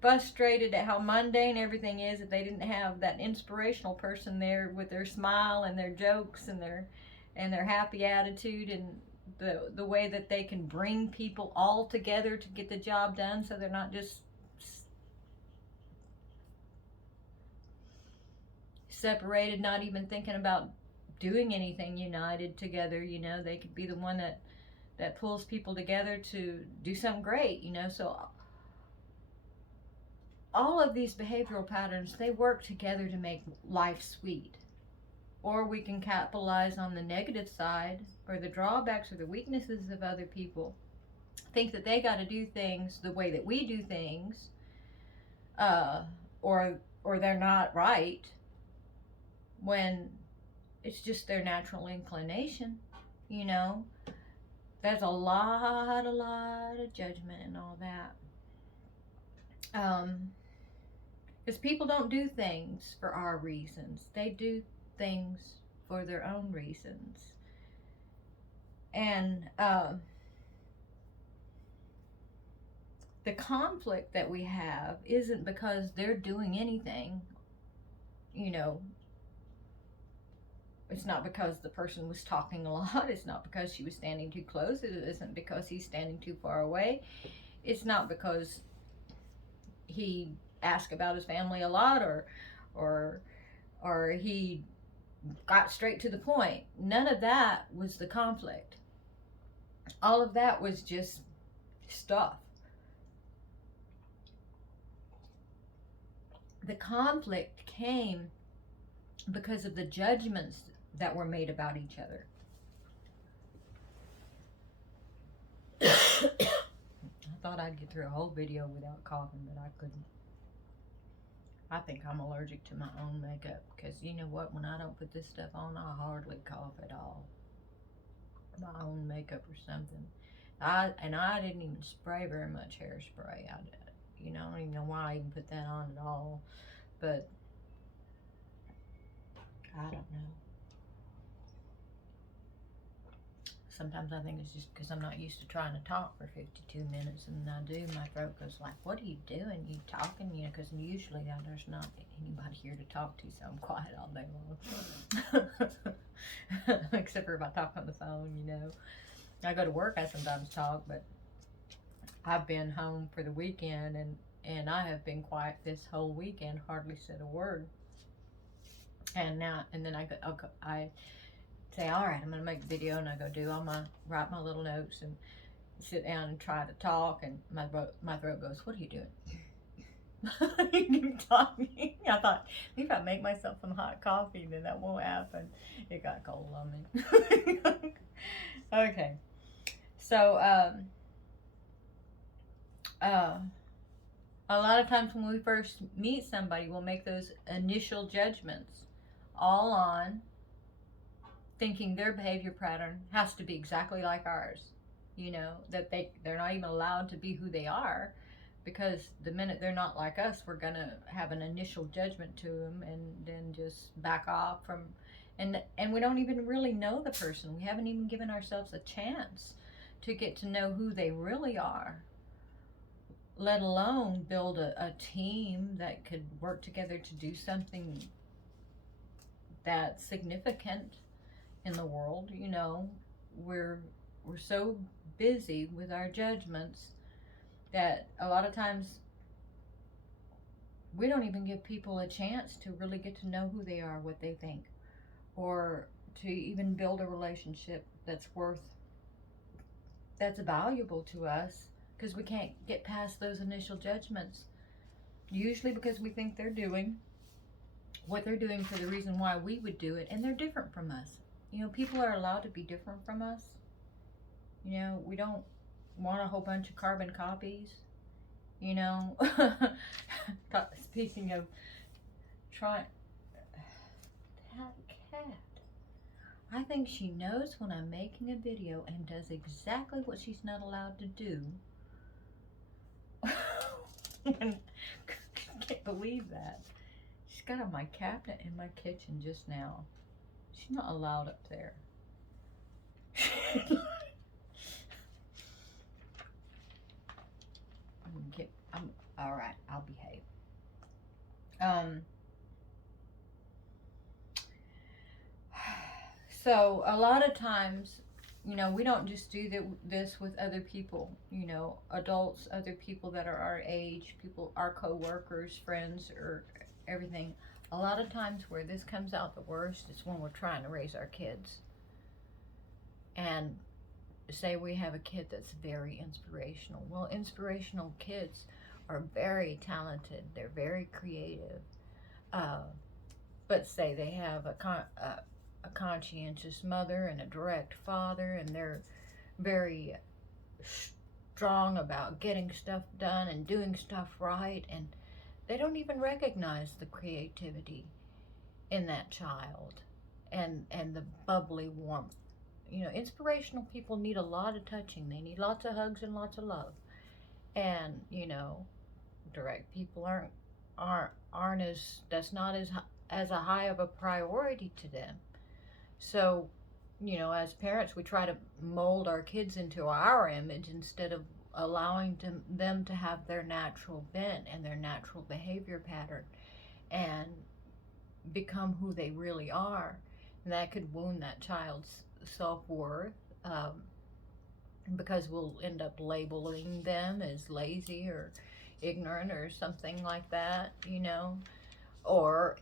frustrated at how mundane everything is, if they didn't have that inspirational person there with their smile and their jokes and their happy attitude, and the way that they can bring people all together to get the job done, so they're not just separated, not even thinking about doing anything united together. You know, they could be the one that pulls people together to do something great, you know. So all of these behavioral patterns, they work together to make life sweet. Or we can capitalize on the negative side, or the drawbacks or the weaknesses of other people, think that they got to do things the way that we do things, or they're not right, when it's just their natural inclination. You know, there's a lot of judgment and all that. Because people don't do things for our reasons. They do things for their own reasons. And the conflict that we have isn't because they're doing anything, you know. It's not because the person was talking a lot. It's not because she was standing too close. It isn't because he's standing too far away. It's not because he asked about his family a lot, or he got straight to the point. None of that was the conflict. All of that was just stuff. The conflict came because of the judgments that were made about each other. I thought I'd get through a whole video without coughing, but I couldn't. I think I'm allergic to my own makeup, because you know what, when I don't put this stuff on, I hardly cough at all. My own makeup or something. I didn't even spray very much hairspray. I don't even know why I even put that on at all. But I don't know. Sometimes I think it's just because I'm not used to trying to talk for 52 minutes, and then I do, my throat goes like, what are you doing? You talking? You know, because usually there's not anybody here to talk to, so I'm quiet all day long. Except for if I talk on the phone, you know. I go to work, I sometimes talk, but I've been home for the weekend, and I have been quiet this whole weekend, hardly said a word. And then I say, all right, I'm gonna make a video, and I go write my little notes and sit down and try to talk, and my throat goes, what are you doing? You keep talking. I thought, maybe if I make myself some hot coffee, then that won't happen. It got cold on me. Okay, so a lot of times when we first meet somebody, we'll make those initial judgments all on thinking their behavior pattern has to be exactly like ours. You know, that they're not even allowed to be who they are, because the minute they're not like us, we're gonna have an initial judgment to them and then just back off from, and we don't even really know the person. We haven't even given ourselves a chance to get to know who they really are, let alone build a team that could work together to do something that's significant in the world. You know, we're so busy with our judgments that a lot of times we don't even give people a chance to really get to know who they are, what they think, or to even build a relationship that's valuable to us, because we can't get past those initial judgments, usually because we think they're doing what they're doing for the reason why we would do it, and they're different from us. You know, people are allowed to be different from us. You know, we don't want a whole bunch of carbon copies, you know. Speaking of that cat, I think she knows when I'm making a video and does exactly what she's not allowed to do. I can't believe that. She's got on my cabinet in my kitchen just now. She's not allowed up there. I'm all right. I'll behave. So a lot of times, you know, we don't just do this with other people. You know, adults, other people that are our age, people, our co-workers, friends, or everything. A lot of times where this comes out the worst is when we're trying to raise our kids. And say we have a kid that's very inspirational. Well, inspirational kids are very talented. They're very creative. But say they have a conscientious mother and a direct father, and they're very strong about getting stuff done and doing stuff right, and they don't even recognize the creativity in that child and the bubbly warmth. You know, inspirational people need a lot of touching. They need lots of hugs and lots of love. And, you know, direct people aren't as, that's not as a high of a priority to them. So, you know, as parents, we try to mold our kids into our image instead of allowing them to have their natural bent and their natural behavior pattern and become who they really are. And that could wound that child's self-worth, because we'll end up labeling them as lazy or ignorant or something like that, you know. Or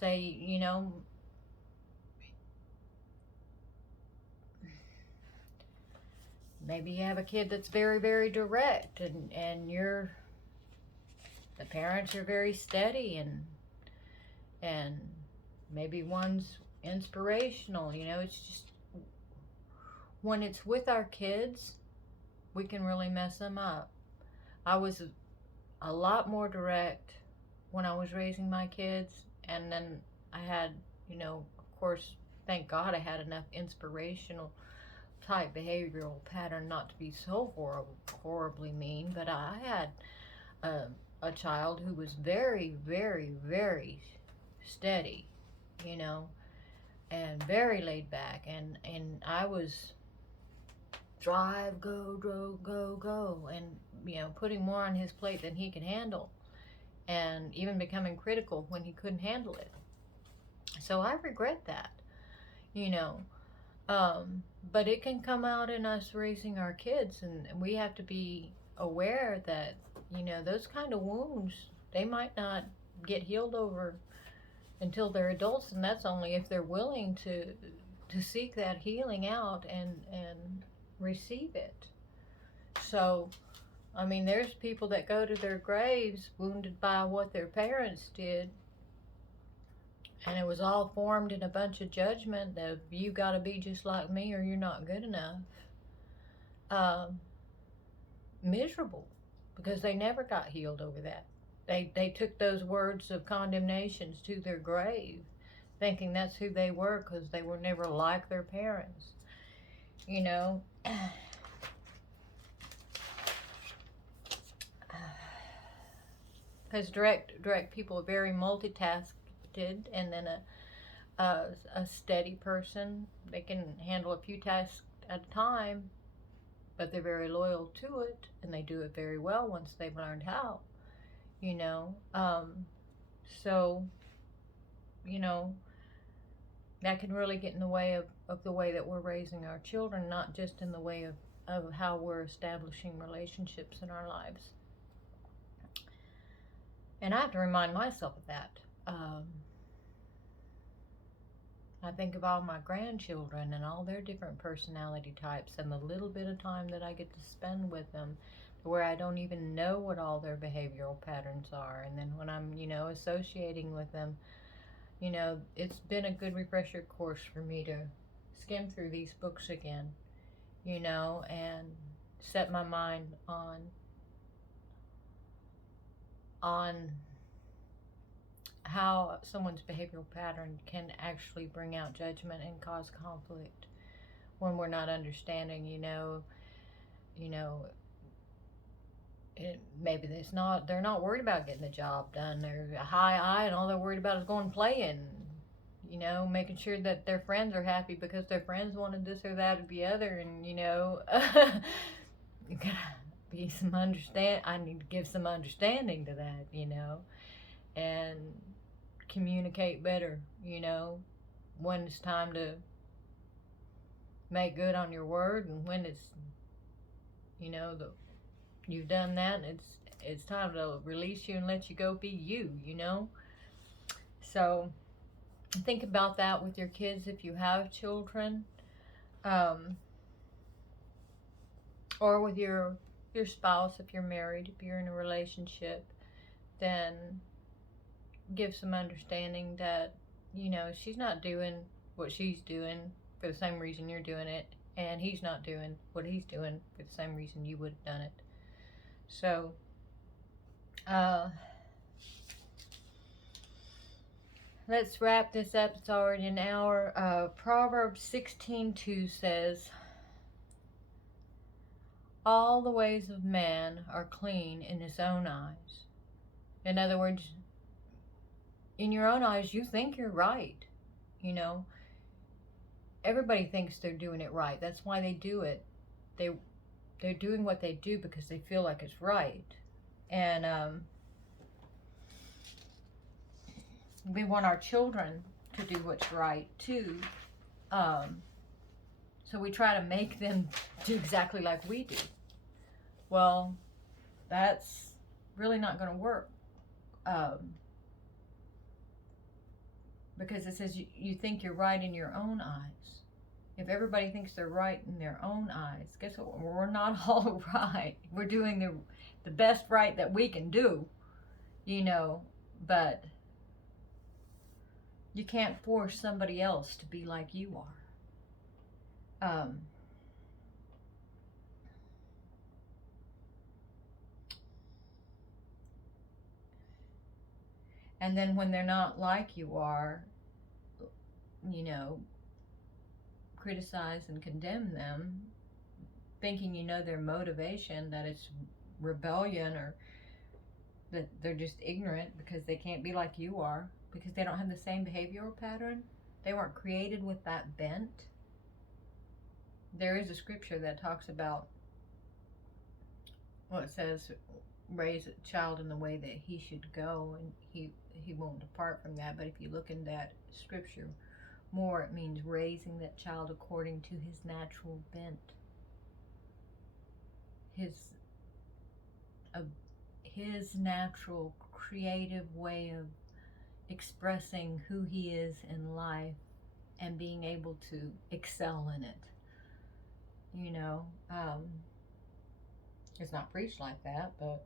say, you know, maybe you have a kid that's very, very direct, and the parents are very steady, and maybe one's inspirational. You know, it's just when it's with our kids, we can really mess them up. I was a lot more direct when I was raising my kids, and then I had, you know, of course, thank God I had enough inspirational type behavioral pattern not to be so horribly mean, but I had a child who was very, very, very steady, you know, and very laid back, and I was drive, go, go, go, go, and, you know, putting more on his plate than he could handle, and even becoming critical when he couldn't handle it. So I regret that, you know. But it can come out in us raising our kids, and we have to be aware that, you know, those kind of wounds, they might not get healed over until they're adults, and that's only if they're willing to seek that healing out and receive it. So, I mean, there's people that go to their graves wounded by what their parents did, and it was all formed in a bunch of judgment of you got to be just like me or you're not good enough. Miserable, because they never got healed over that. They took those words of condemnations to their grave, thinking that's who they were because they were never like their parents. You know, because direct people are very multitasking, and then a steady person, they can handle a few tasks at a time, but they're very loyal to it, and they do it very well once they've learned how, you know. So, you know, that can really get in the way of the way that we're raising our children, not just in the way of how we're establishing relationships in our lives. And I have to remind myself of that. I think of all my grandchildren and all their different personality types and the little bit of time that I get to spend with them, where I don't even know what all their behavioral patterns are. And then when I'm, you know, associating with them, you know, it's been a good refresher course for me to skim through these books again, you know, and set my mind on how someone's behavioral pattern can actually bring out judgment and cause conflict when we're not understanding, you know, maybe they're not worried about getting the job done. They're a high I, and all they're worried about is going and playing, you know, making sure that their friends are happy because their friends wanted this or that or the other, and, you know, you gotta be some I need to give some understanding to that, you know, and communicate better, you know, when it's time to make good on your word, and when it's, you know, you've done that, and it's time to release you and let you go be you, you know. So think about that with your kids if you have children, or with your spouse if you're married. If you're in a relationship, then give some understanding that, you know, she's not doing what she's doing for the same reason you're doing it, and he's not doing what he's doing for the same reason you would have done it. So let's wrap this up. It's already an hour. Proverbs 16:2 says, all the ways of man are clean in his own eyes. In other words, in your own eyes, you think you're right. You know, everybody thinks they're doing it right. That's why they do it. They're doing what they do because they feel like it's right. And we want our children to do what's right too. So we try to make them do exactly like we do. Well, that's really not going to work. Because it says you think you're right in your own eyes. If everybody thinks they're right in their own eyes, guess what? We're not all right. We're doing the best right that we can do, you know, but you can't force somebody else to be like you are. And then when they're not like you are, you know, criticize and condemn them, thinking you know their motivation, that it's rebellion, or that they're just ignorant because they can't be like you are, because they don't have the same behavioral pattern. They weren't created with that bent. There is a scripture that talks about, well, it says, raise a child in the way that he should go, and he won't depart from that. But if you look in that scripture more, it means raising that child according to his natural bent, his natural creative way of expressing who he is in life and being able to excel in it. You know, it's not preached like that, but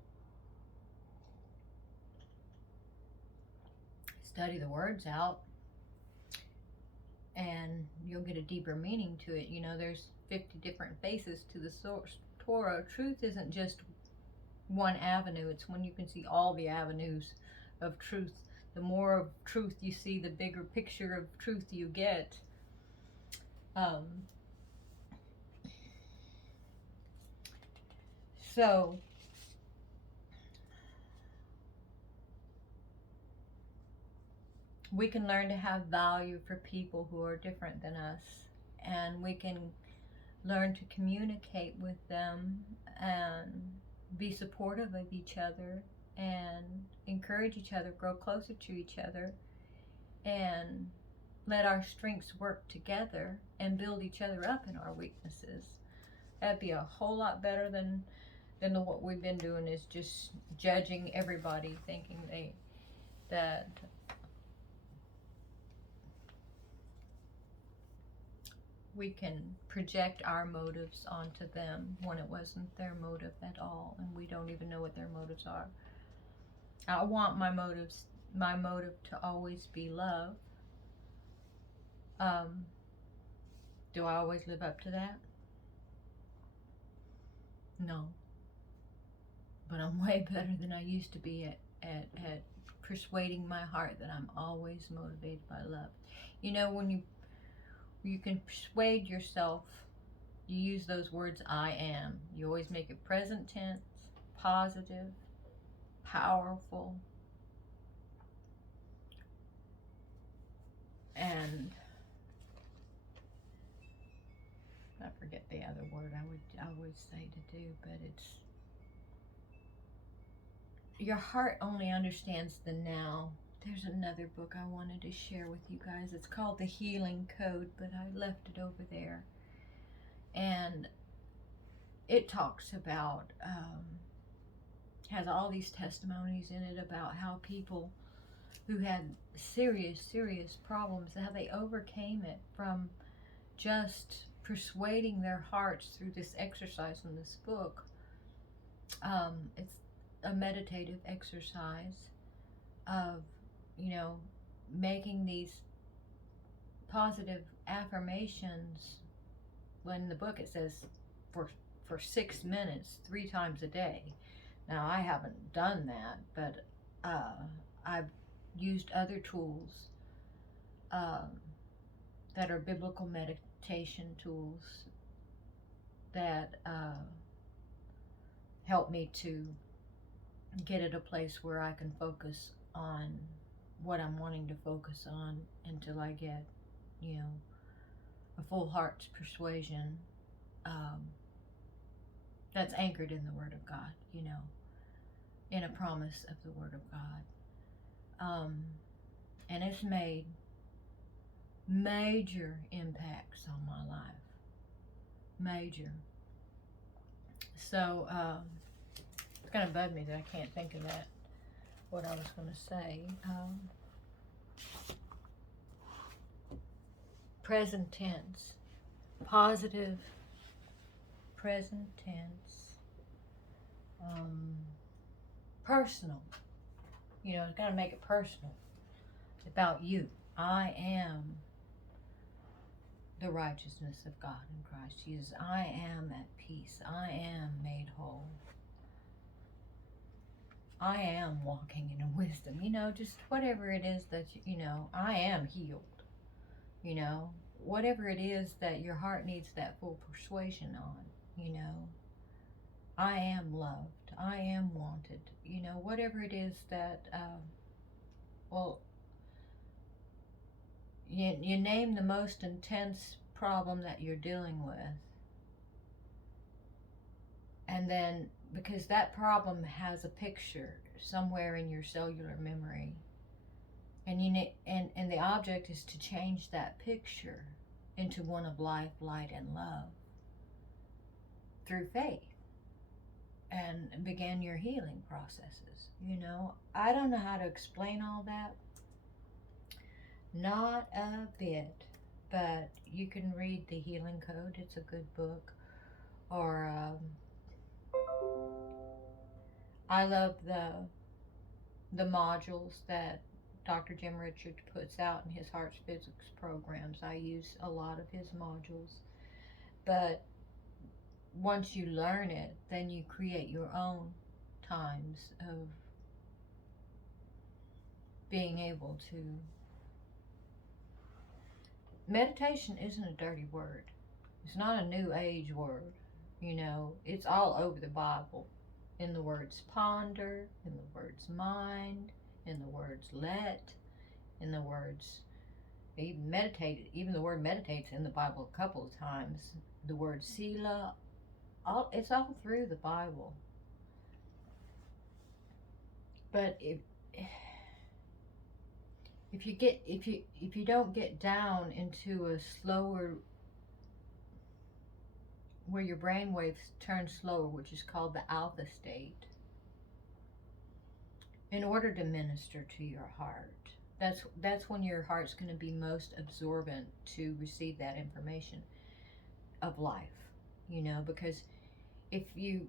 study the words out and you'll get a deeper meaning to it. You know, there's 50 different faces to the Torah. Truth isn't just one avenue. It's when you can see all the avenues of truth. The more of truth you see, the bigger picture of truth you get. So we can learn to have value for people who are different than us, and we can learn to communicate with them and be supportive of each other and encourage each other, grow closer to each other, and let our strengths work together and build each other up in our weaknesses. That'd be a whole lot better than what we've been doing, is just judging everybody, thinking that we can project our motives onto them when it wasn't their motive at all, and we don't even know what their motives are. I want my motive to always be love. Do I always live up to that? No. But I'm way better than I used to be at persuading my heart that I'm always motivated by love. You know, when you can persuade yourself, you use those words, I am. You always make it present tense, positive, powerful, and I forget the other word I would always say to do, but it's, your heart only understands the now. There's another book I wanted to share with you guys. It's called The Healing Code, but I left it over there. And it talks about, has all these testimonies in it about how people who had serious, serious problems, how they overcame it from just persuading their hearts through this exercise in this book. It's a meditative exercise of, making these positive affirmations. When in the book it says for 6 minutes 3 times a day. Now I haven't done that, but I've used other tools that are biblical meditation tools that help me to get at a place where I can focus on what I'm wanting to focus on until I get, a full heart's persuasion that's anchored in the Word of God, in a promise of the Word of God. And it's made major impacts on my life. Major. So, it's going to bug me that I can't think of what I was going to say. Present tense. Positive present tense. Personal. It's got to make it personal. About you. I am the righteousness of God in Christ Jesus. I am at peace. I am made whole. I am walking in wisdom. Just whatever it is that, I am healed. Whatever it is that your heart needs that full persuasion on, I am loved. I am wanted. Whatever it is that, you name the most intense problem that you're dealing with. And then, because that problem has a picture somewhere in your cellular memory, and and the object is to change that picture into one of life, light, and love through faith, and begin your healing processes. I don't know how to explain all that. Not a bit. But you can read The Healing Code. It's a good book. Or I love the modules that Dr. Jim Richards puts out in his Hearts Physics programs. I use a lot of his modules. But once you learn it, then you create your own times of being able to. Meditation isn't a dirty word. It's not a new age word. It's all over the Bible. In the words ponder, in the words mind, in the words let, in the words even meditate. Even the word meditate's in the Bible a couple of times. The word sila, it's all through the Bible. But if you don't get down into a slower, where your brain waves turn slower, which is called the alpha state, in order to minister to your heart, that's when your heart's going to be most absorbent to receive that information of life. Because if you,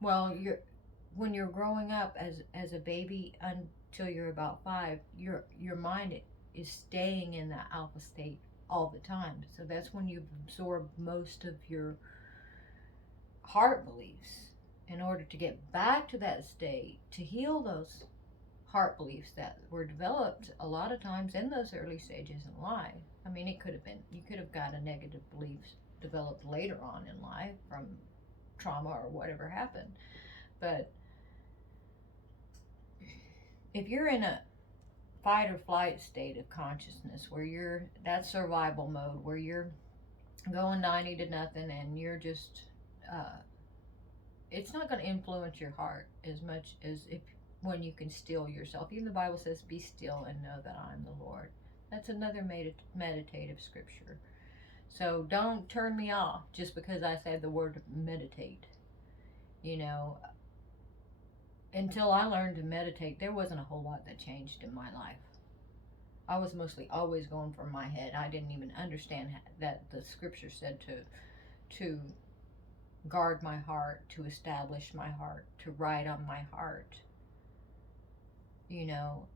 when you're growing up as a baby until you're about 5, your mind is staying in that alpha state all the time. So that's when you absorb most of your heart beliefs. In order to get back to that state, to heal those heart beliefs that were developed a lot of times in those early stages in life. It could have been, you could have got a negative belief developed later on in life from trauma or whatever happened. But if you're in a fight or flight state of consciousness, where that survival mode, where you're going 90 to nothing and you're just, it's not going to influence your heart as much as when you can still yourself. Even the Bible says, be still and know that I'm the Lord. That's another meditative scripture. So don't turn me off just because I said the word meditate. until I learned to meditate, there wasn't a whole lot that changed in my life. I was mostly always going from my head. I didn't even understand that the scripture said to guard my heart, to establish my heart, to write on my heart. You know,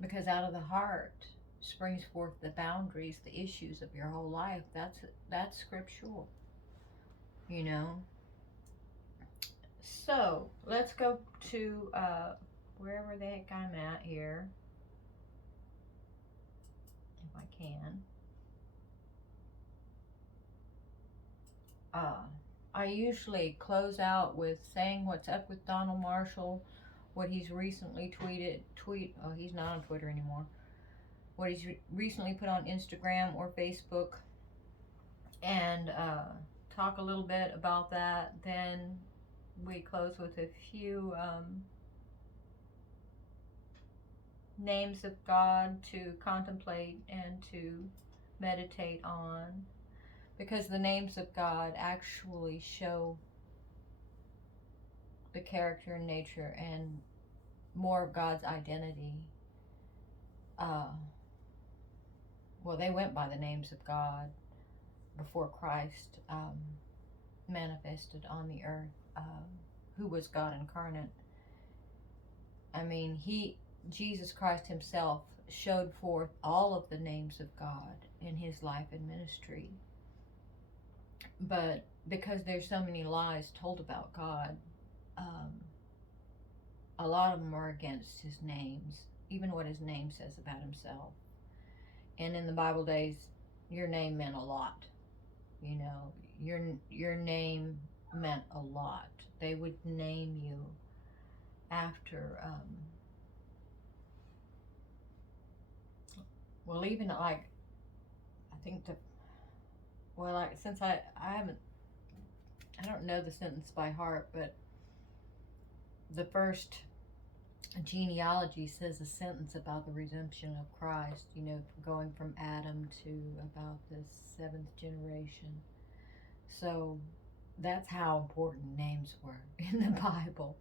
because out of the heart springs forth the boundaries, the issues of your whole life. That's scriptural. You know. So let's go to wherever the heck I'm at here, if I can. I usually close out with saying what's up with Donald Marshall, what he's recently oh, he's not on Twitter anymore, what he's recently put on Instagram or Facebook, and talk a little bit about that. Then we close with a few names of God to contemplate and to meditate on, because the names of God actually show the character and nature and more of God's identity. Well, they went by the names of God before Christ manifested on the earth, who was God incarnate. I mean, Jesus Christ himself showed forth all of the names of God in his life and ministry. But because there's so many lies told about God, a lot of them are against his names, even what his name says about himself. And in the Bible days, your name meant a lot. You know, your name meant a lot. They would name you after, well, even like, I think since I don't know the sentence by heart, but the first genealogy says a sentence about the redemption of Christ, you know, going from Adam to about the 7th generation. So that's how important names were in the Bible.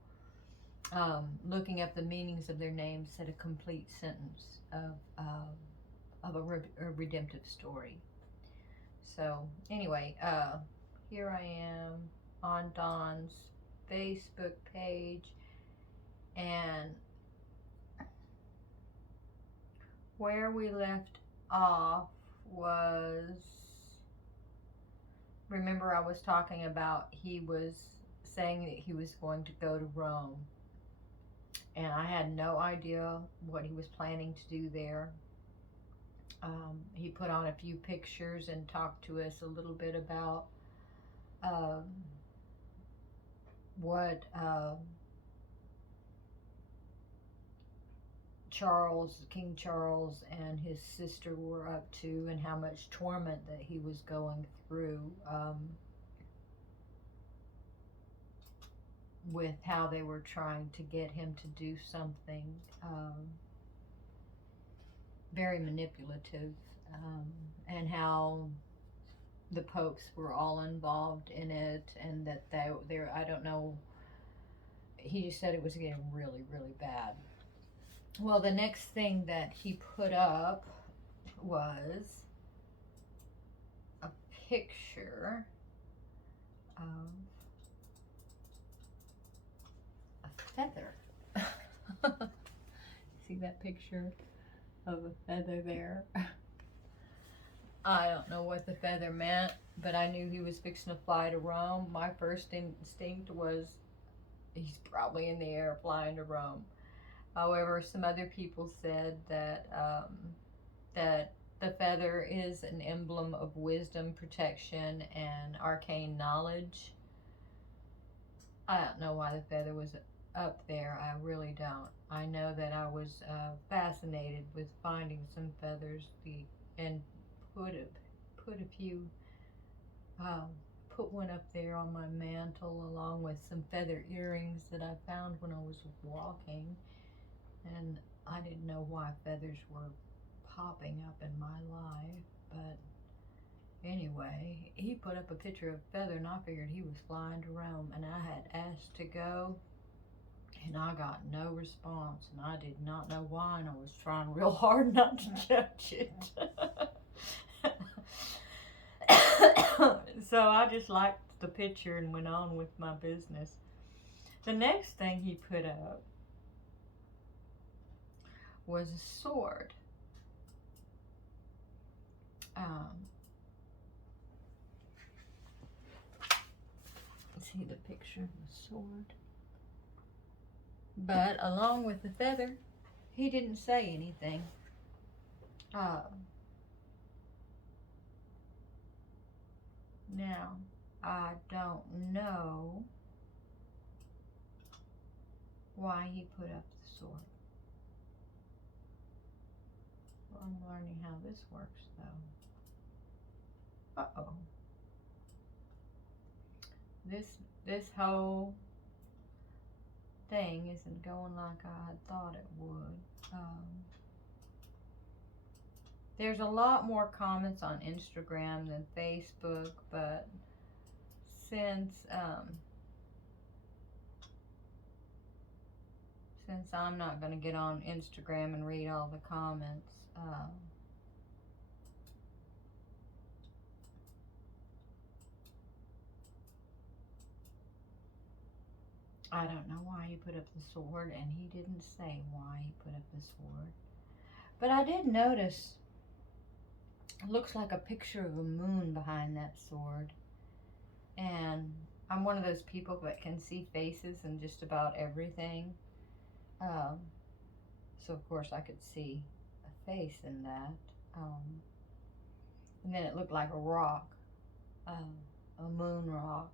Looking up the meanings of their names said a complete sentence of a redemptive story. So anyway, here I am on Dawn's Facebook page, and where we left off was, remember I was talking about he was saying that he was going to go to Rome, and I had no idea what he was planning to do there. He put on a few pictures and talked to us a little bit about what King Charles and his sister were up to, and how much torment that he was going through with how they were trying to get him to do something very manipulative, and how the popes were all involved in it, and that they're I don't know, he just said it was getting really, really bad. Well, the next thing that he put up was a picture of a feather. See that picture of a feather there? I don't know what the feather meant, but I knew he was fixing to fly to Rome. My first instinct was he's probably in the air flying to Rome. However, some other people said that that the feather is an emblem of wisdom, protection, and arcane knowledge. I don't know why the feather was up there. I really don't. I know that I was fascinated with finding some feathers and put one up there on my mantle, along with some feather earrings that I found when I was walking. And I didn't know why feathers were popping up in my life, but Anyway, he put up a picture of Feather, and I figured he was flying to Rome, and I had asked to go, and I got no response, and I did not know why, and I was trying real hard not to judge it. So I just liked the picture and went on with my business. The next thing he put up was a sword. See the picture of the sword. But along with the feather, he didn't say anything. Now, I don't know why he put up the sword. Well, I'm learning how this works, though. Uh-oh. This whole thing isn't going like I had thought it would. There's a lot more comments on Instagram than Facebook, but since I'm not going to get on Instagram and read all the comments, I don't know why he put up the sword, and he didn't say why he put up the sword. But I did notice, it looks like a picture of a moon behind that sword. And I'm one of those people that can see faces in just about everything. So of course I could see a face in that. And then it looked like a rock, a moon rock,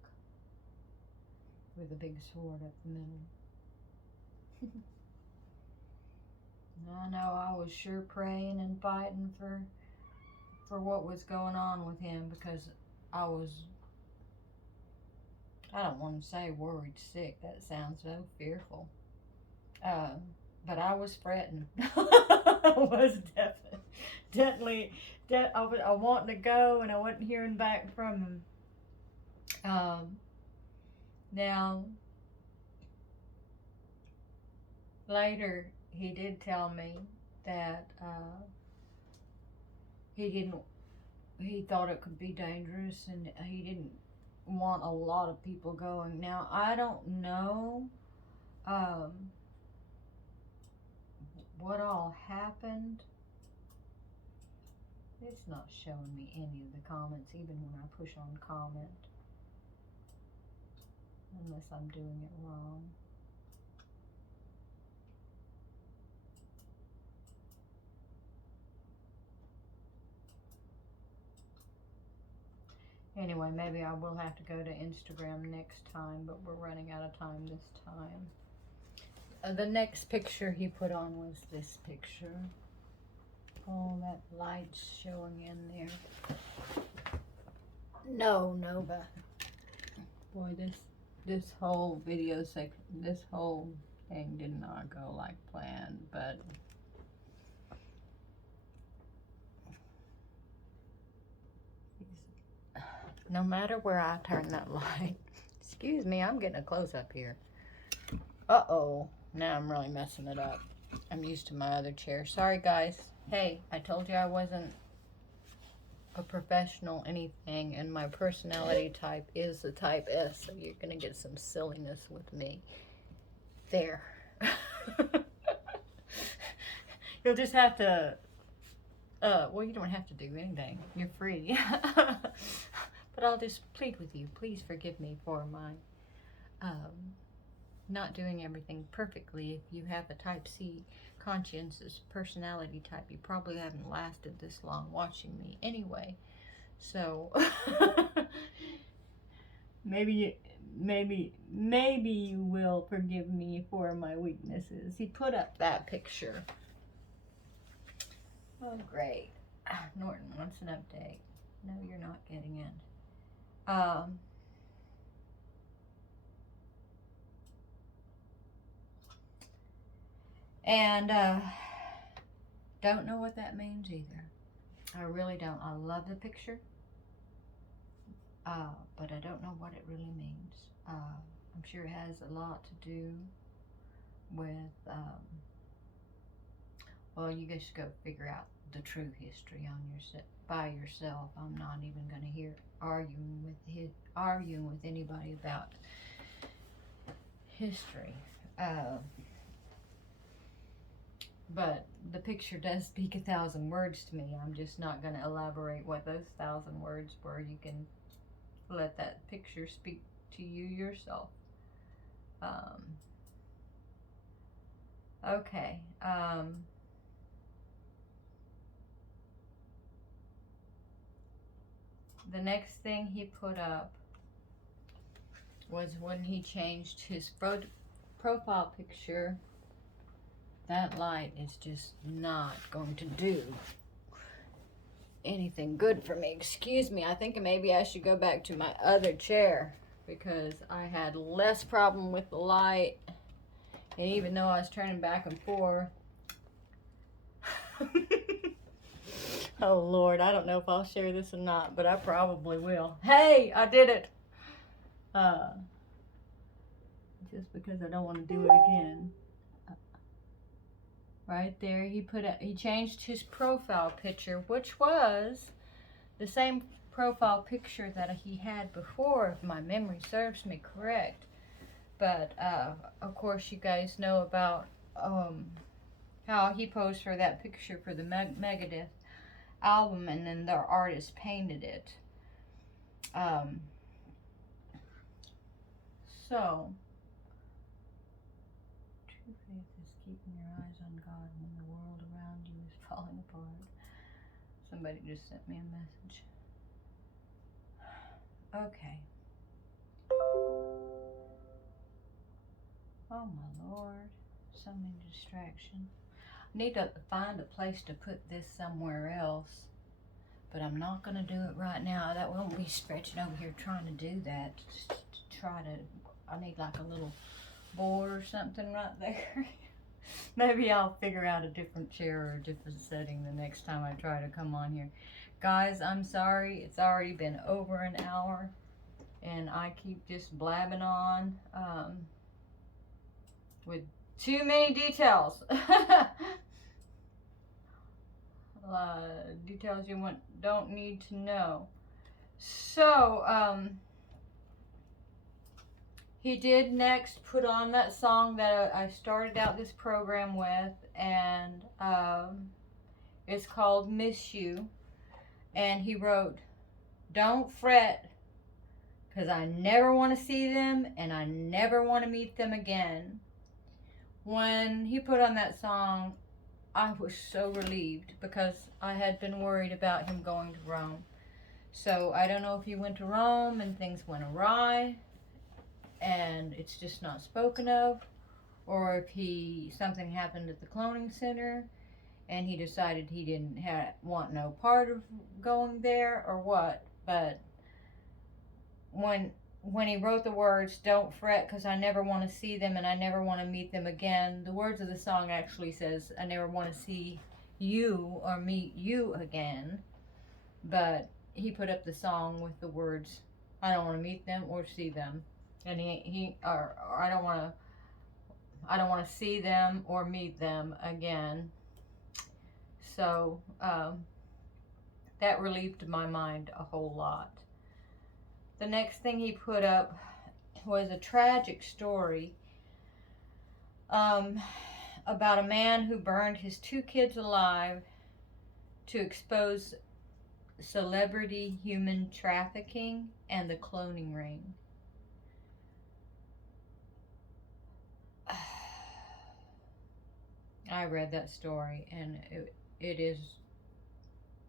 with a big sword up the middle. I know I was sure praying and fighting for what was going on with him, because I don't want to say worried sick. That sounds so fearful. But I was fretting. I was definitely I wanting to go, and I wasn't hearing back from him. Now, later he did tell me that he thought it could be dangerous, and he didn't want a lot of people going. Now, I don't know what all happened. It's not showing me any of the comments, even when I push on comment, unless I'm doing it wrong. Anyway, maybe I will have to go to Instagram next time, but we're running out of time this time. The next picture he put on was this picture. Oh, that light's showing in there. No, but boy, this whole video section, this whole thing did not go like planned, but no matter where I turn that light, excuse me, I'm getting a close-up here. Uh-oh, now I'm really messing it up. I'm used to my other chair. Sorry, guys. Hey, I told you I wasn't a professional anything, and my personality type is the type S, so you're gonna get some silliness with me. There. You'll just have to, well, you don't have to do anything. You're free. But I'll just plead with you. Please forgive me for my not doing everything perfectly. If you have a type C conscientious personality type, you probably haven't lasted this long watching me anyway. So maybe you will forgive me for my weaknesses. He put up that picture. Oh, great. Norton wants an update. No, you're not getting in. And don't know what that means either. I really don't. I love the picture. but I don't know what it really means. I'm sure it has a lot to do with, well, you guys go figure out the true history on by yourself. I'm not even going to arguing with anybody about history. But the picture does speak 1,000 words to me. I'm just not going to elaborate what those 1,000 words were. You can let that picture speak to you yourself. Okay. The next thing he put up was when he changed his profile picture. That light is just not going to do anything good for me. Excuse me. I think maybe I should go back to my other chair because I had less problem with the light. And even though I was turning back and forth. Oh Lord, I don't know if I'll share this or not, but I probably will. Hey, I did it. Just because I don't want to do it again. Right there, he changed his profile picture, which was the same profile picture that he had before, if my memory serves me correct. But of course, you guys know about how he posed for that picture for the Megadeth album, and then their artist painted it. So, true faith is keeping your eyes on God when the world around you is falling apart. Somebody just sent me a message. Okay. Oh my Lord, so many distractions. I need to find a place to put this somewhere else, but I'm not going to do it right now. That won't be stretching over here trying to do that. I need like a little board or something right there. Maybe I'll figure out a different chair or a different setting the next time I try to come on here. Guys, I'm sorry. It's already been over an hour, and I keep just blabbing on with too many details. Details you don't need to know. So, he did next put on that song that I started out this program with, and it's called Miss You. And he wrote, "Don't fret, because I never want to see them and I never want to meet them again." When he put on that song, I was so relieved because I had been worried about him going to Rome. So I don't know if he went to Rome and things went awry and it's just not spoken of, or if something happened at the cloning center and he decided he didn't want no part of going there or what. But when he wrote the words, "Don't fret, because I never want to see them and I never want to meet them again," the words of the song actually says, "I never want to see you or meet you again." But he put up the song with the words, "I don't want to meet them or see them," and I don't want to see them or meet them again. So that relieved my mind a whole lot. The next thing he put up was a tragic story about a man who burned his 2 kids alive to expose celebrity human trafficking and the cloning ring. I read that story and it is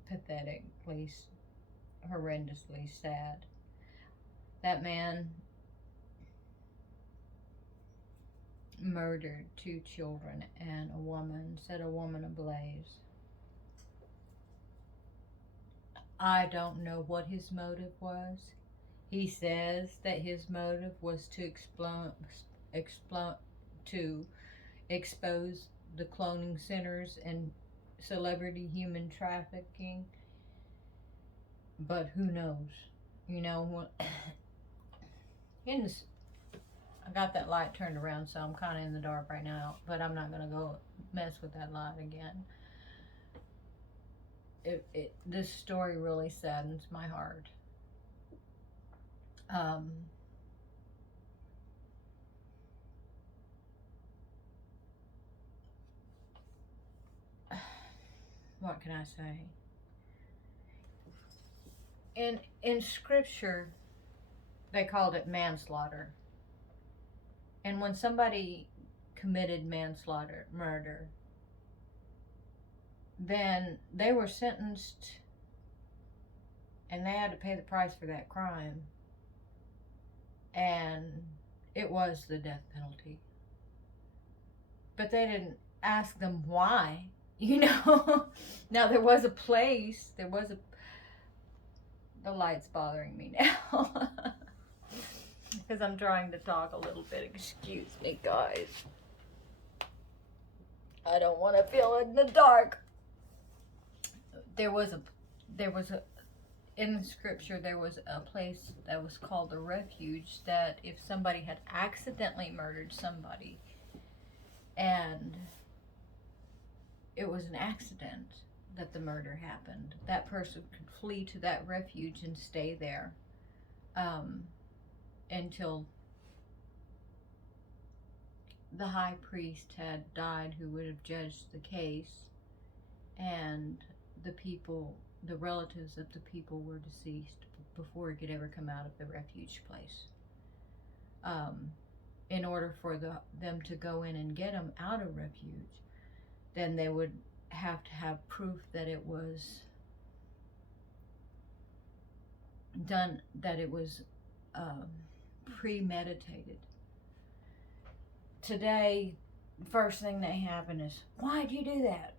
pathetically, horrendously sad. That man murdered 2 children and a woman, set a woman ablaze. I don't know what his motive was. He says that his motive was to expose the cloning centers and celebrity human trafficking, but who knows? You know, in this, I got that light turned around, so I'm kind of in the dark right now, but I'm not going to go mess with that light again. This story really saddens my heart. What can I say? In scripture, they called it manslaughter. And when somebody committed manslaughter, murder, then they were sentenced and they had to pay the price for that crime. And it was the death penalty. But they didn't ask them why, you know. Now there was a place, the light's bothering me now. Because I'm trying to talk a little bit. Excuse me, guys. I don't want to feel in the dark. In the scripture, there was a place that was called the refuge, that if somebody had accidentally murdered somebody and it was an accident that the murder happened, that person could flee to that refuge and stay there until the high priest had died, who would have judged the case, and the relatives of the people were deceased before he could ever come out of the refuge place. In order for them to go in and get him out of refuge, then they would have to have proof that it was done, that it was premeditated. Today, first thing that happened is, why'd you do that?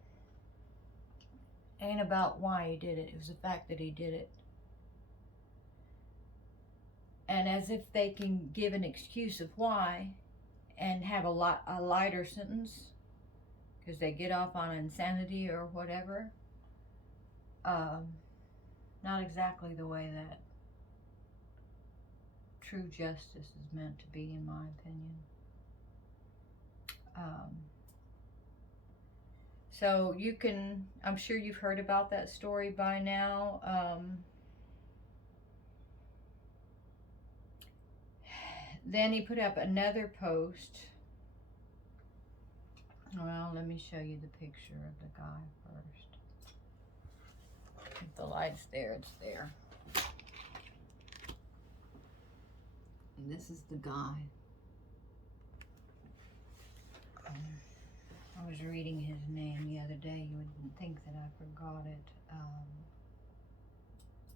Ain't about why he did it. It was the fact that he did it. And as if they can give an excuse of why and have a lighter sentence because they get off on insanity or whatever. Not exactly the way that true justice is meant to be, in my opinion. So I'm sure you've heard about that story by now. Then he put up another post. Well, let me show you the picture of the guy first. If the light's there, it's there. And this is the guy. I was reading his name the other day. You wouldn't think that I forgot it.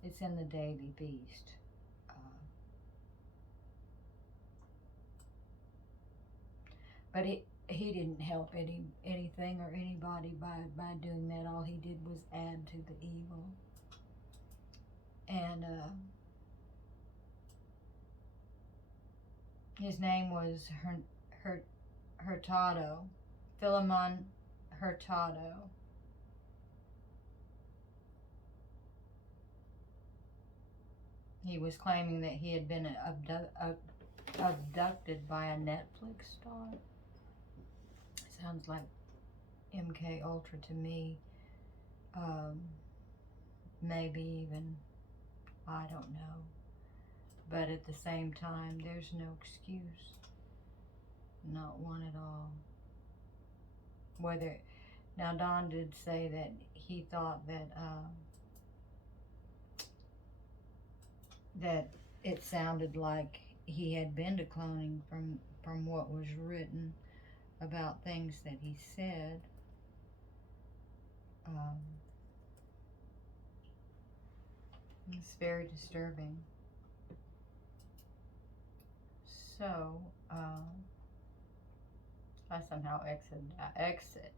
It's in the Daily Beast. But he didn't help anything or anybody by doing that. All he did was add to the evil. And his name was Hurtado, Philemon Hurtado. He was claiming that he had been abducted by a Netflix star. Sounds like MK Ultra to me. Maybe even, I don't know. But at the same time, there's no excuse. Not one at all. Now Don did say that he thought that it sounded like he had been to cloning from what was written about things that he said. It's very disturbing. So, I somehow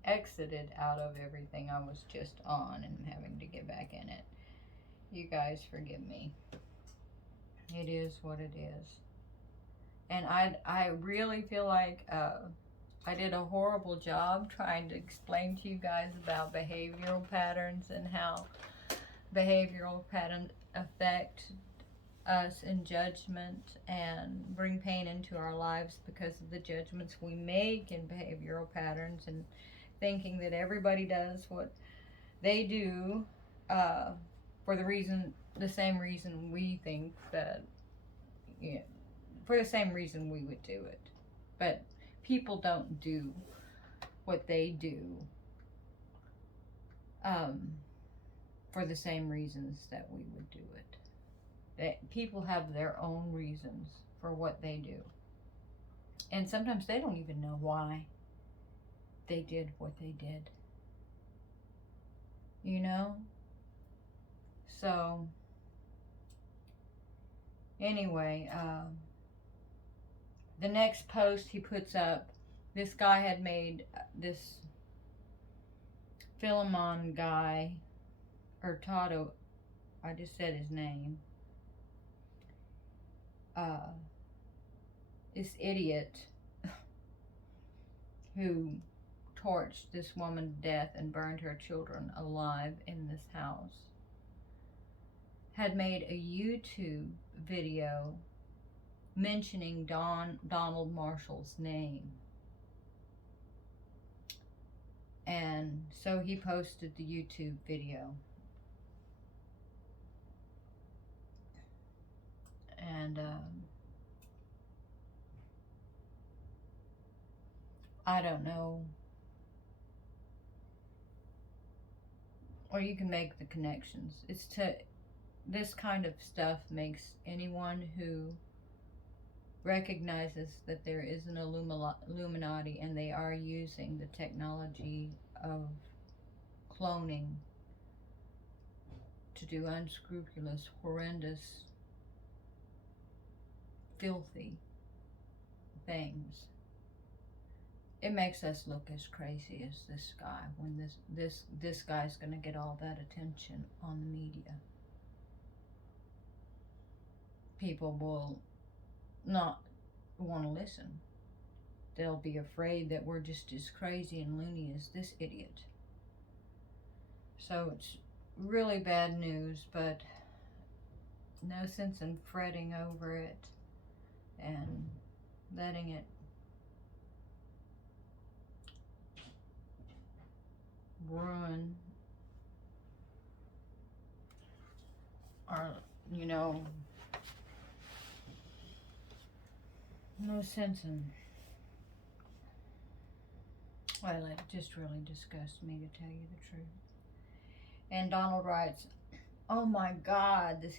exited out of everything I was just on and having to get back in it. You guys forgive me. It is what it is. And I really feel like I did a horrible job trying to explain to you guys about behavioral patterns and how behavioral patterns affect us in judgment and bring pain into our lives because of the judgments we make and behavioral patterns, and thinking that everybody does what they do for the same reason we think that, you know, for the same reason we would do it. But people don't do what they do for the same reasons that we would do it. People have their own reasons for what they do. And sometimes they don't even know why they did what they did. You know? So, anyway, the next post he puts up, this guy had made this Philemon guy, or Tato, I just said his name, this idiot who torched this woman to death and burned her children alive in this house, had made a YouTube video mentioning Donald Marshall's name. And so he posted the YouTube video. And I don't know. Or you can make the connections. This kind of stuff makes anyone who recognizes that there is an Illuminati and they are using the technology of cloning to do unscrupulous, horrendous, filthy things. It makes us look as crazy as this guy when this guy's going to get all that attention on the media. People will not want to listen. They'll be afraid that we're just as crazy and loony as this idiot. So it's really bad news, but no sense in fretting over it and letting it ruin our, you know, no sense in, well, it just really disgusts me, to tell you the truth. And Donald writes, oh my God, this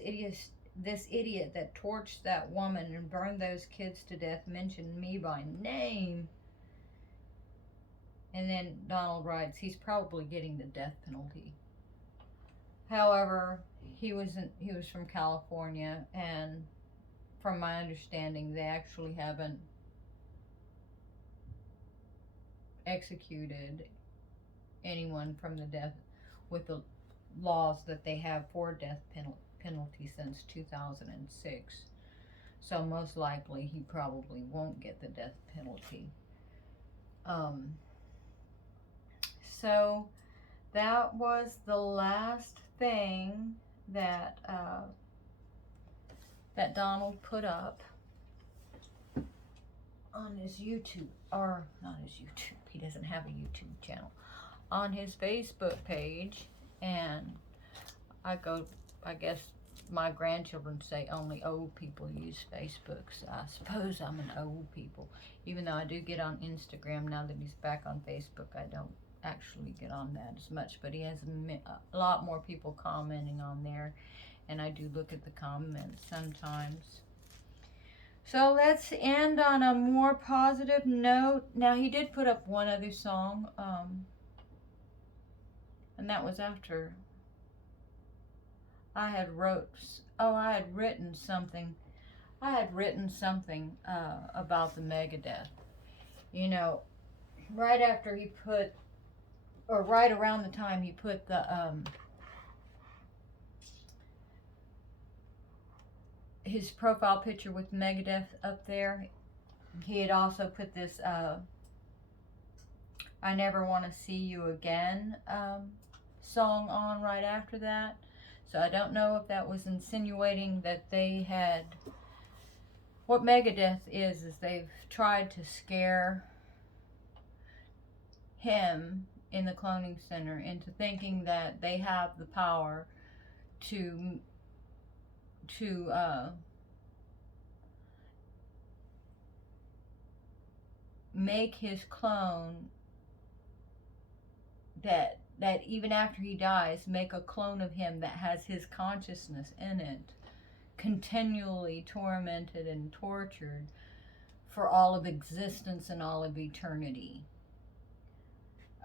idiot that torched that woman and burned those kids to death mentioned me by name. And then Donald writes, he's probably getting the death penalty. However, he was from California, and from my understanding, they actually haven't executed anyone from the death with the laws that they have for death penalty since 2006. So most likely he probably won't get the death penalty. So that was the last thing that that Donald put up on his YouTube, or not his YouTube, he doesn't have a YouTube channel, on his Facebook page. And I guess my grandchildren say only old people use Facebook, so I suppose I'm an old people, even though I do get on Instagram now that he's back on Facebook. I don't actually get on that as much, but he has a lot more people commenting on there, and I do look at the comments sometimes. So let's end on a more positive note. Now, he did put up one other song, and that was after I had written something about the Megadeth. You know, right after he put, or right around the time he put the his profile picture with Megadeth up there, he had also put this I Never Want to See You Again song on right after that. So I don't know if that was insinuating that they had... What Megadeth is they've tried to scare him in the cloning center into thinking that they have the power to make his clone, that even after he dies, make a clone of him that has his consciousness in it, continually tormented and tortured for all of existence and all of eternity.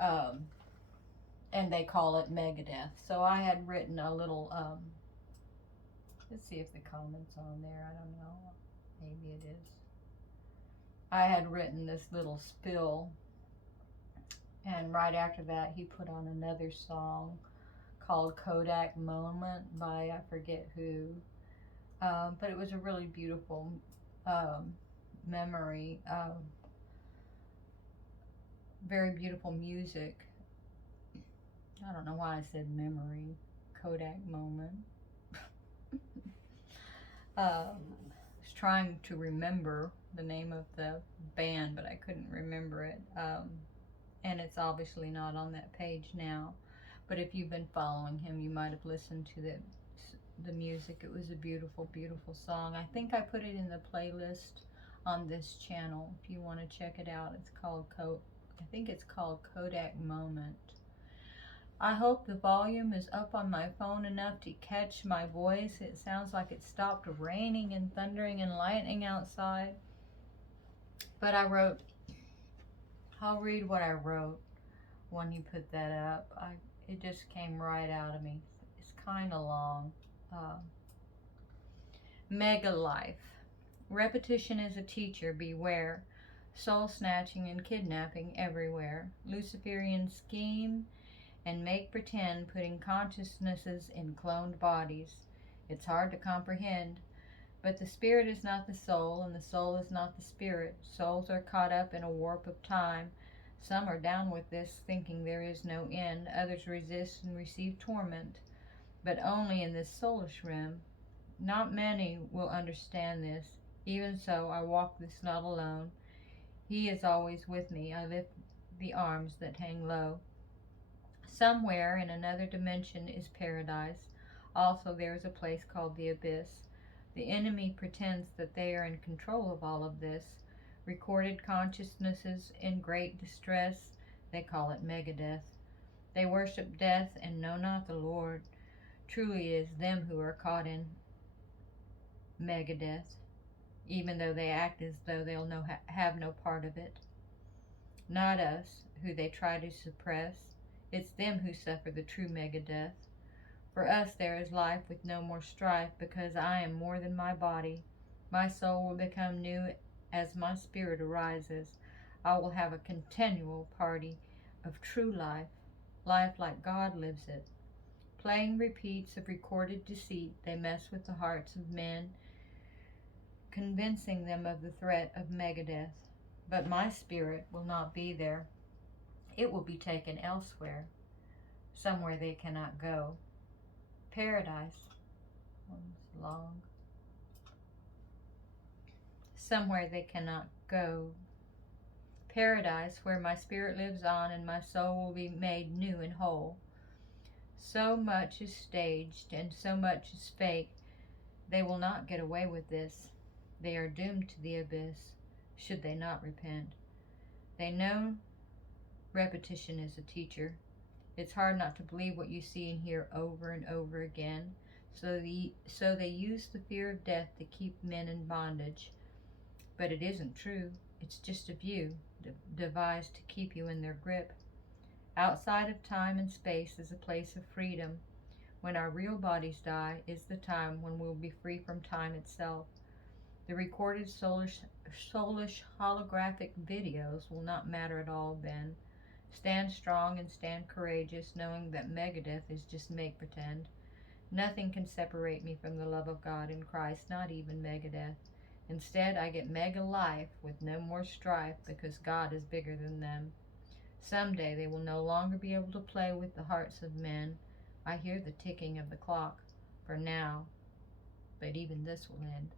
And they call it Megadeth. So I had written a little, let's see if the comment's on there. I don't know. Maybe it is. I had written this little spill, and right after that he put on another song called Kodak Moment by I forget who. But it was a really beautiful memory. Very beautiful music. I don't know why I said memory. Kodak Moment. I was trying to remember the name of the band, but I couldn't remember it. And it's obviously not on that page now. But if you've been following him, you might have listened to the music. It was a beautiful, beautiful song. I think I put it in the playlist on this channel. If you want to check it out, it's called I think it's called Kodak Moment. I hope the volume is up on my phone enough to catch my voice. It sounds like it stopped raining and thundering and lightning outside. But I'll read what I wrote when you put that up. It just came right out of me. It's kind of long. Mega life. Repetition is a teacher, beware. Soul snatching and kidnapping everywhere. Luciferian scheme and make pretend, putting consciousnesses in cloned bodies. It's hard to comprehend. But the spirit is not the soul, and the soul is not the spirit. Souls are caught up in a warp of time. Some are down with this, thinking there is no end. Others resist and receive torment, but only in this soulish realm. Not many will understand this. Even so, I walk this not alone. He is always with me. I lift the arms that hang low. Somewhere in another dimension is paradise. Also, there is a place called the abyss. The enemy pretends that they are in control of all of this. Recorded consciousnesses in great distress, they call it Megadeth. They worship death and know not the Lord. Truly it is them who are caught in Megadeth, even though they act as though they'll have no part of it. Not us, who they try to suppress. It's them who suffer the true Megadeth. For us there is life with no more strife, because I am more than my body. My soul will become new as my spirit arises. I will have a continual party of true life, life like God lives it. Playing repeats of recorded deceit, they mess with the hearts of men, convincing them of the threat of Megadeth. But my spirit will not be there. It will be taken elsewhere, somewhere they cannot go. Paradise. One's long. Somewhere they cannot go. Paradise, where my spirit lives on and my soul will be made new and whole. So much is staged and so much is fake. They will not get away with this. They are doomed to the abyss, should they not repent. They know repetition is a teacher. It's hard not to believe what you see and hear over and over again. So they use the fear of death to keep men in bondage. But it isn't true. It's just a view devised to keep you in their grip. Outside of time and space is a place of freedom. When our real bodies die is the time when we'll be free from time itself. The recorded soulish holographic videos will not matter at all then. Stand strong and stand courageous, knowing that Megadeth is just make-pretend. Nothing can separate me from the love of God in Christ, not even Megadeth. Instead, I get mega life with no more strife, because God is bigger than them. Someday they will no longer be able to play with the hearts of men. I hear the ticking of the clock. for now, but even this will end.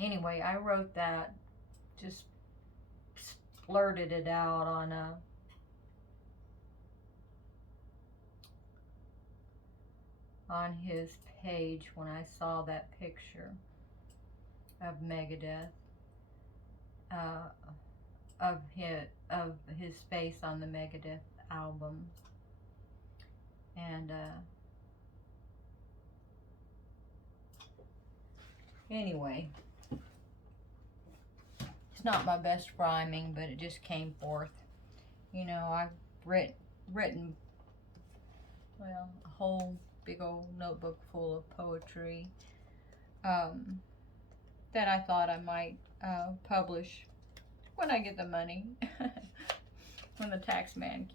Anyway, I wrote that, just blurted it out on his page when I saw that picture of Megadeth, of his face on the Megadeth album, and anyway, it's not my best rhyming, but it just came forth. You know, I've written, well, a whole big old notebook full of poetry that I thought I might publish when I get the money. When the tax man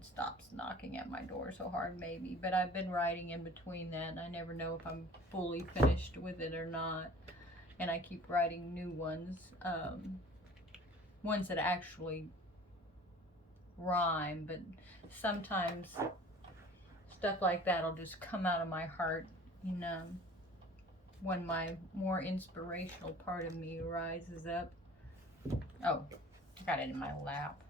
stops knocking at my door so hard, maybe. But I've been writing in between that, and I never know if I'm fully finished with it or not. And I keep writing new ones, ones that actually rhyme. But sometimes stuff like that will just come out of my heart, you know, when my more inspirational part of me rises up. Oh, I got it in my lap.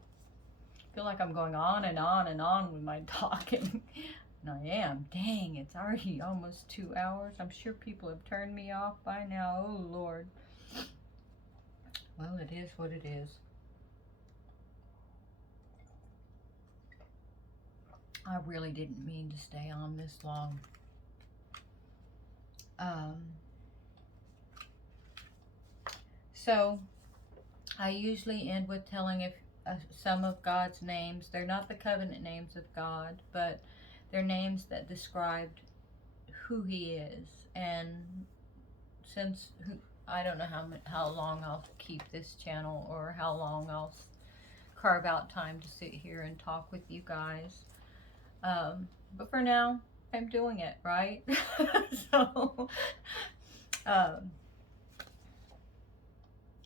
I feel like I'm going on and on and on with my talking. And I am. Dang, it's already almost 2 hours. I'm sure people have turned me off by now. Oh, Lord. Well, it is what it is. I really didn't mean to stay on this long. So, I usually end with telling some of God's names. They're not the covenant names of God, but they're names that described who He is. And since I don't know how long I'll keep this channel, or how long I'll carve out time to sit here and talk with you guys. But for now, I'm doing it, right? So,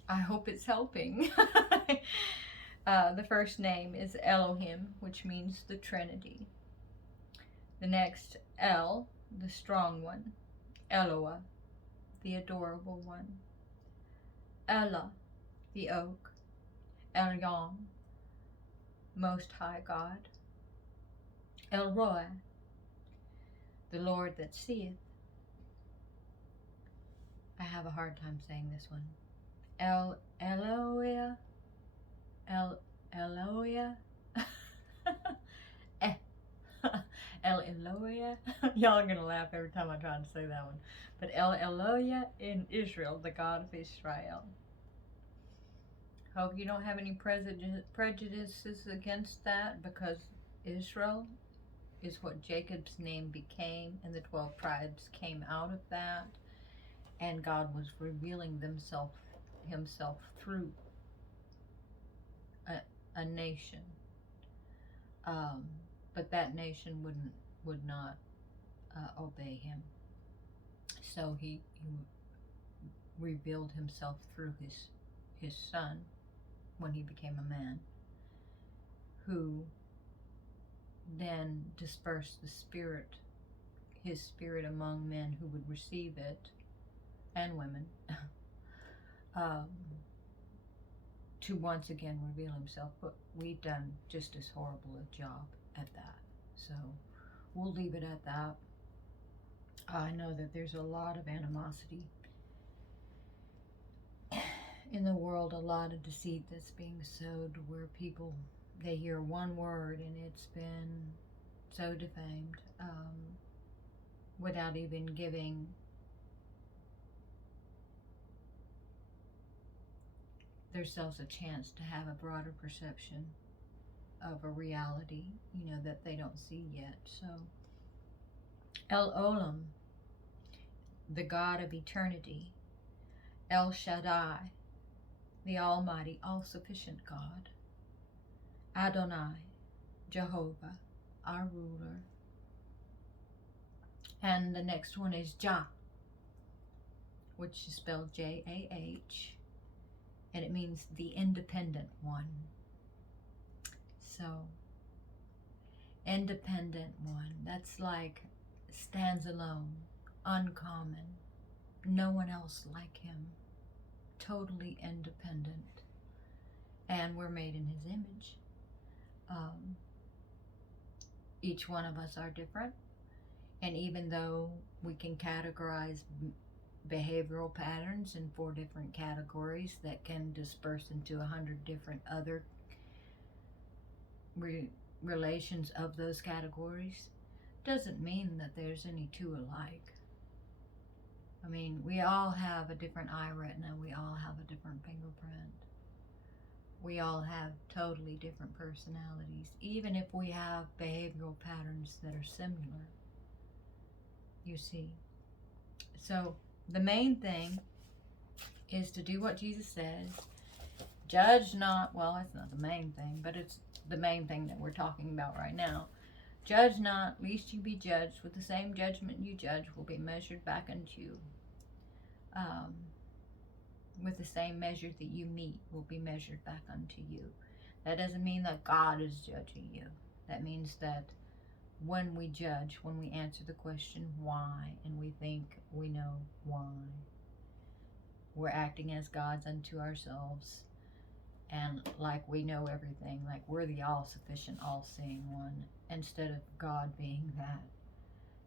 I hope it's helping. The first name is Elohim, which means the Trinity. The next, El, the strong one. Eloah, the adorable one. Ella, the oak. Elyon, most high God. El Roi, the Lord that seeth. I have a hard time saying this one. El Eloia. El Eloia. El Eloia. Y'all are gonna laugh every time I try to say that one. But El Eloia in Israel, the God of Israel. Hope you don't have any prejudices against that, because Israel is what Jacob's name became, and the 12 tribes came out of that, and God was revealing himself through a nation, but that nation would not obey him. So he revealed himself through his son when he became a man, who then dispersed his spirit among men who would receive it, and women, to once again reveal himself. But we've done just as horrible a job at that, so we'll leave it at that. I know that there's a lot of animosity in the world, a lot of deceit that's being sowed, where people, they hear one word and it's been so defamed, without even giving themselves a chance to have a broader perception of a reality, you know, that they don't see yet. So, El Olam, the God of eternity. El Shaddai, the Almighty, all-sufficient God. Adonai, Jehovah, our ruler. And the next one is Jah, which is spelled J-A-H, and it means the independent one. So, independent one, that's like stands alone, uncommon, no one else like him, totally independent, and we're made in his image. Each one of us are different, and even though we can categorize behavioral patterns in 4 different categories that can disperse into 100 different other relations of those categories, doesn't mean that there's any 2 alike. I mean, we all have a different eye retina, we all have a different fingerprint. We all have totally different personalities, even if we have behavioral patterns that are similar, you see. So the main thing is to do what Jesus says. Judge not, well, that's not the main thing, but it's the main thing that we're talking about right now. Judge not, lest you be judged. With the same judgment you judge will be measured back unto you. With the same measure that you meet will be measured back unto you. That doesn't mean that God is judging you. That means that when we judge, when we answer the question why, and we think we know why, we're acting as gods unto ourselves, and like we know everything, like we're the all-sufficient, all-seeing one, instead of God being that.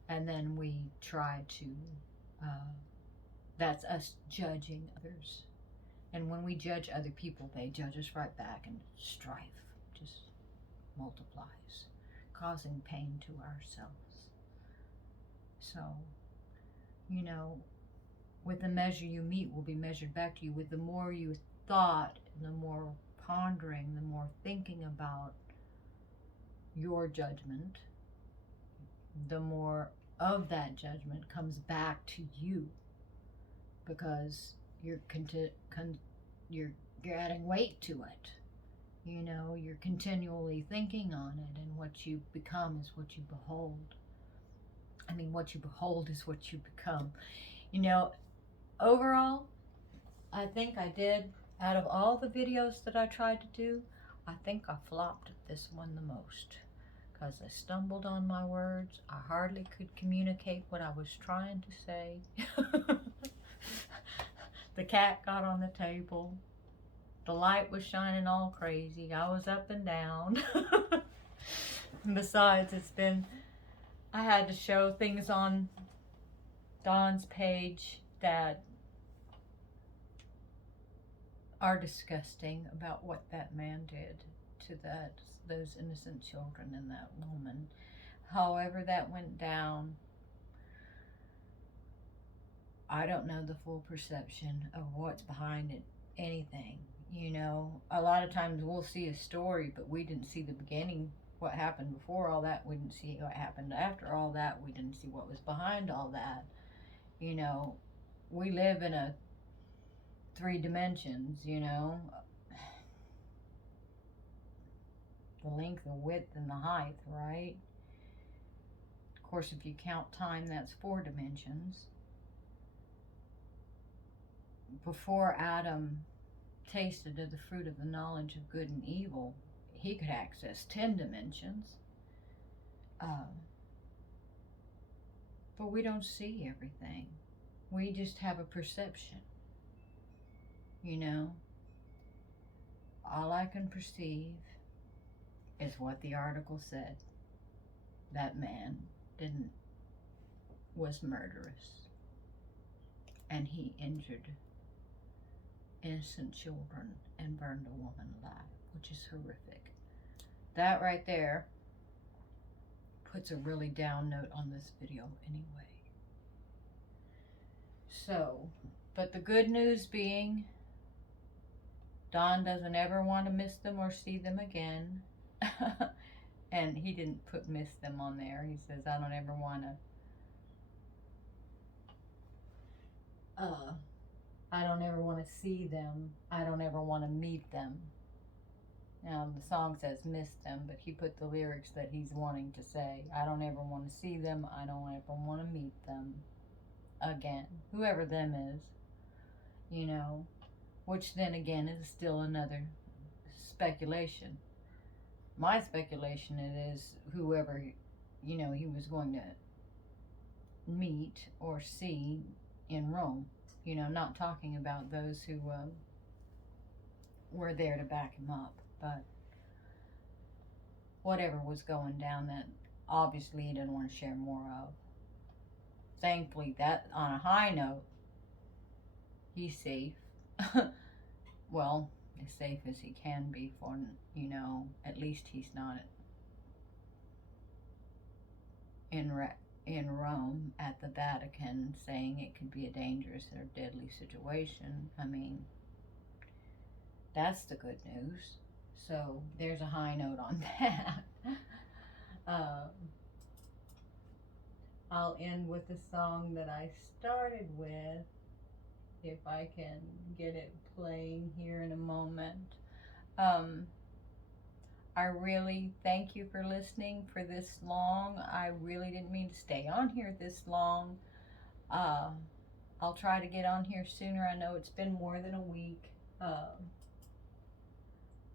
And then we try to that's us judging others. And when we judge other people, they judge us right back, and strife just multiplies, causing pain to ourselves. So, you know, with the measure you meet will be measured back to you. With the more you thought, the more pondering, the more thinking about your judgment, the more of that judgment comes back to you, because you're adding weight to it. You know, you're continually thinking on it, and what you become is what you behold. I mean, what you behold is what you become. You know, overall, I think I did, out of all the videos that I tried to do, I think I flopped at this one the most, because I stumbled on my words. I hardly could communicate what I was trying to say. The cat got on the table. The light was shining all crazy. I was up and down. And besides, I had to show things on Dawn's page that are disgusting about what that man did to those innocent children and that woman. However that went down, I don't know the full perception of what's behind it, anything. You know, a lot of times we'll see a story, but we didn't see the beginning, what happened before all that. We didn't see what happened after all that. We didn't see what was behind all that. You know, we live in a 3 dimensions, you know. The length, the width, and the height, right? Of course, if you count time, that's 4 dimensions. Before Adam tasted of the fruit of the knowledge of good and evil, he could access 10 dimensions. But we don't see everything. We just have a perception. You know, all I can perceive is what the article said. That man was murderous, and he injured innocent children and burned a woman alive, which is horrific. That right there puts a really down note on this video anyway. So, but the good news being, Don doesn't ever want to miss them or see them again. And he didn't put miss them on there. He says, I don't ever want to I don't ever want to see them. I don't ever want to meet them. Now, the song says miss them, but he put the lyrics that he's wanting to say. I don't ever want to see them. I don't ever want to meet them again. Whoever them is, you know, which then again is still another speculation. My speculation is whoever, you know, he was going to meet or see in Rome. You know, not talking about those who were there to back him up, but whatever was going down that obviously he didn't want to share more of. Thankfully, that on a high note, he's safe. Well, as safe as he can be for, you know, at least he's not in Rome at the Vatican saying it could be a dangerous or deadly situation. I mean, that's the good news. So there's a high note on that. I'll end with the song that I started with, if I can get it playing here in a moment. I really thank you for listening for this long. I really didn't mean to stay on here this long. I'll try to get on here sooner. I know it's been more than a week,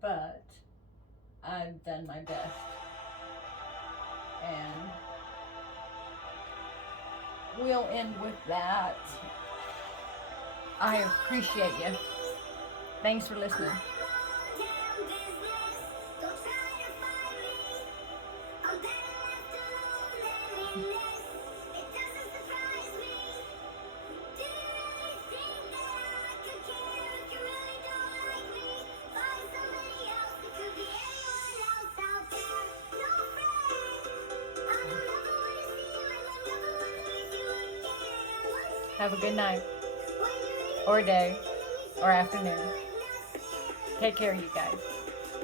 but I've done my best. And we'll end with that. I appreciate you. Thanks for listening. Have a good night, or day, or afternoon. Take care, you guys.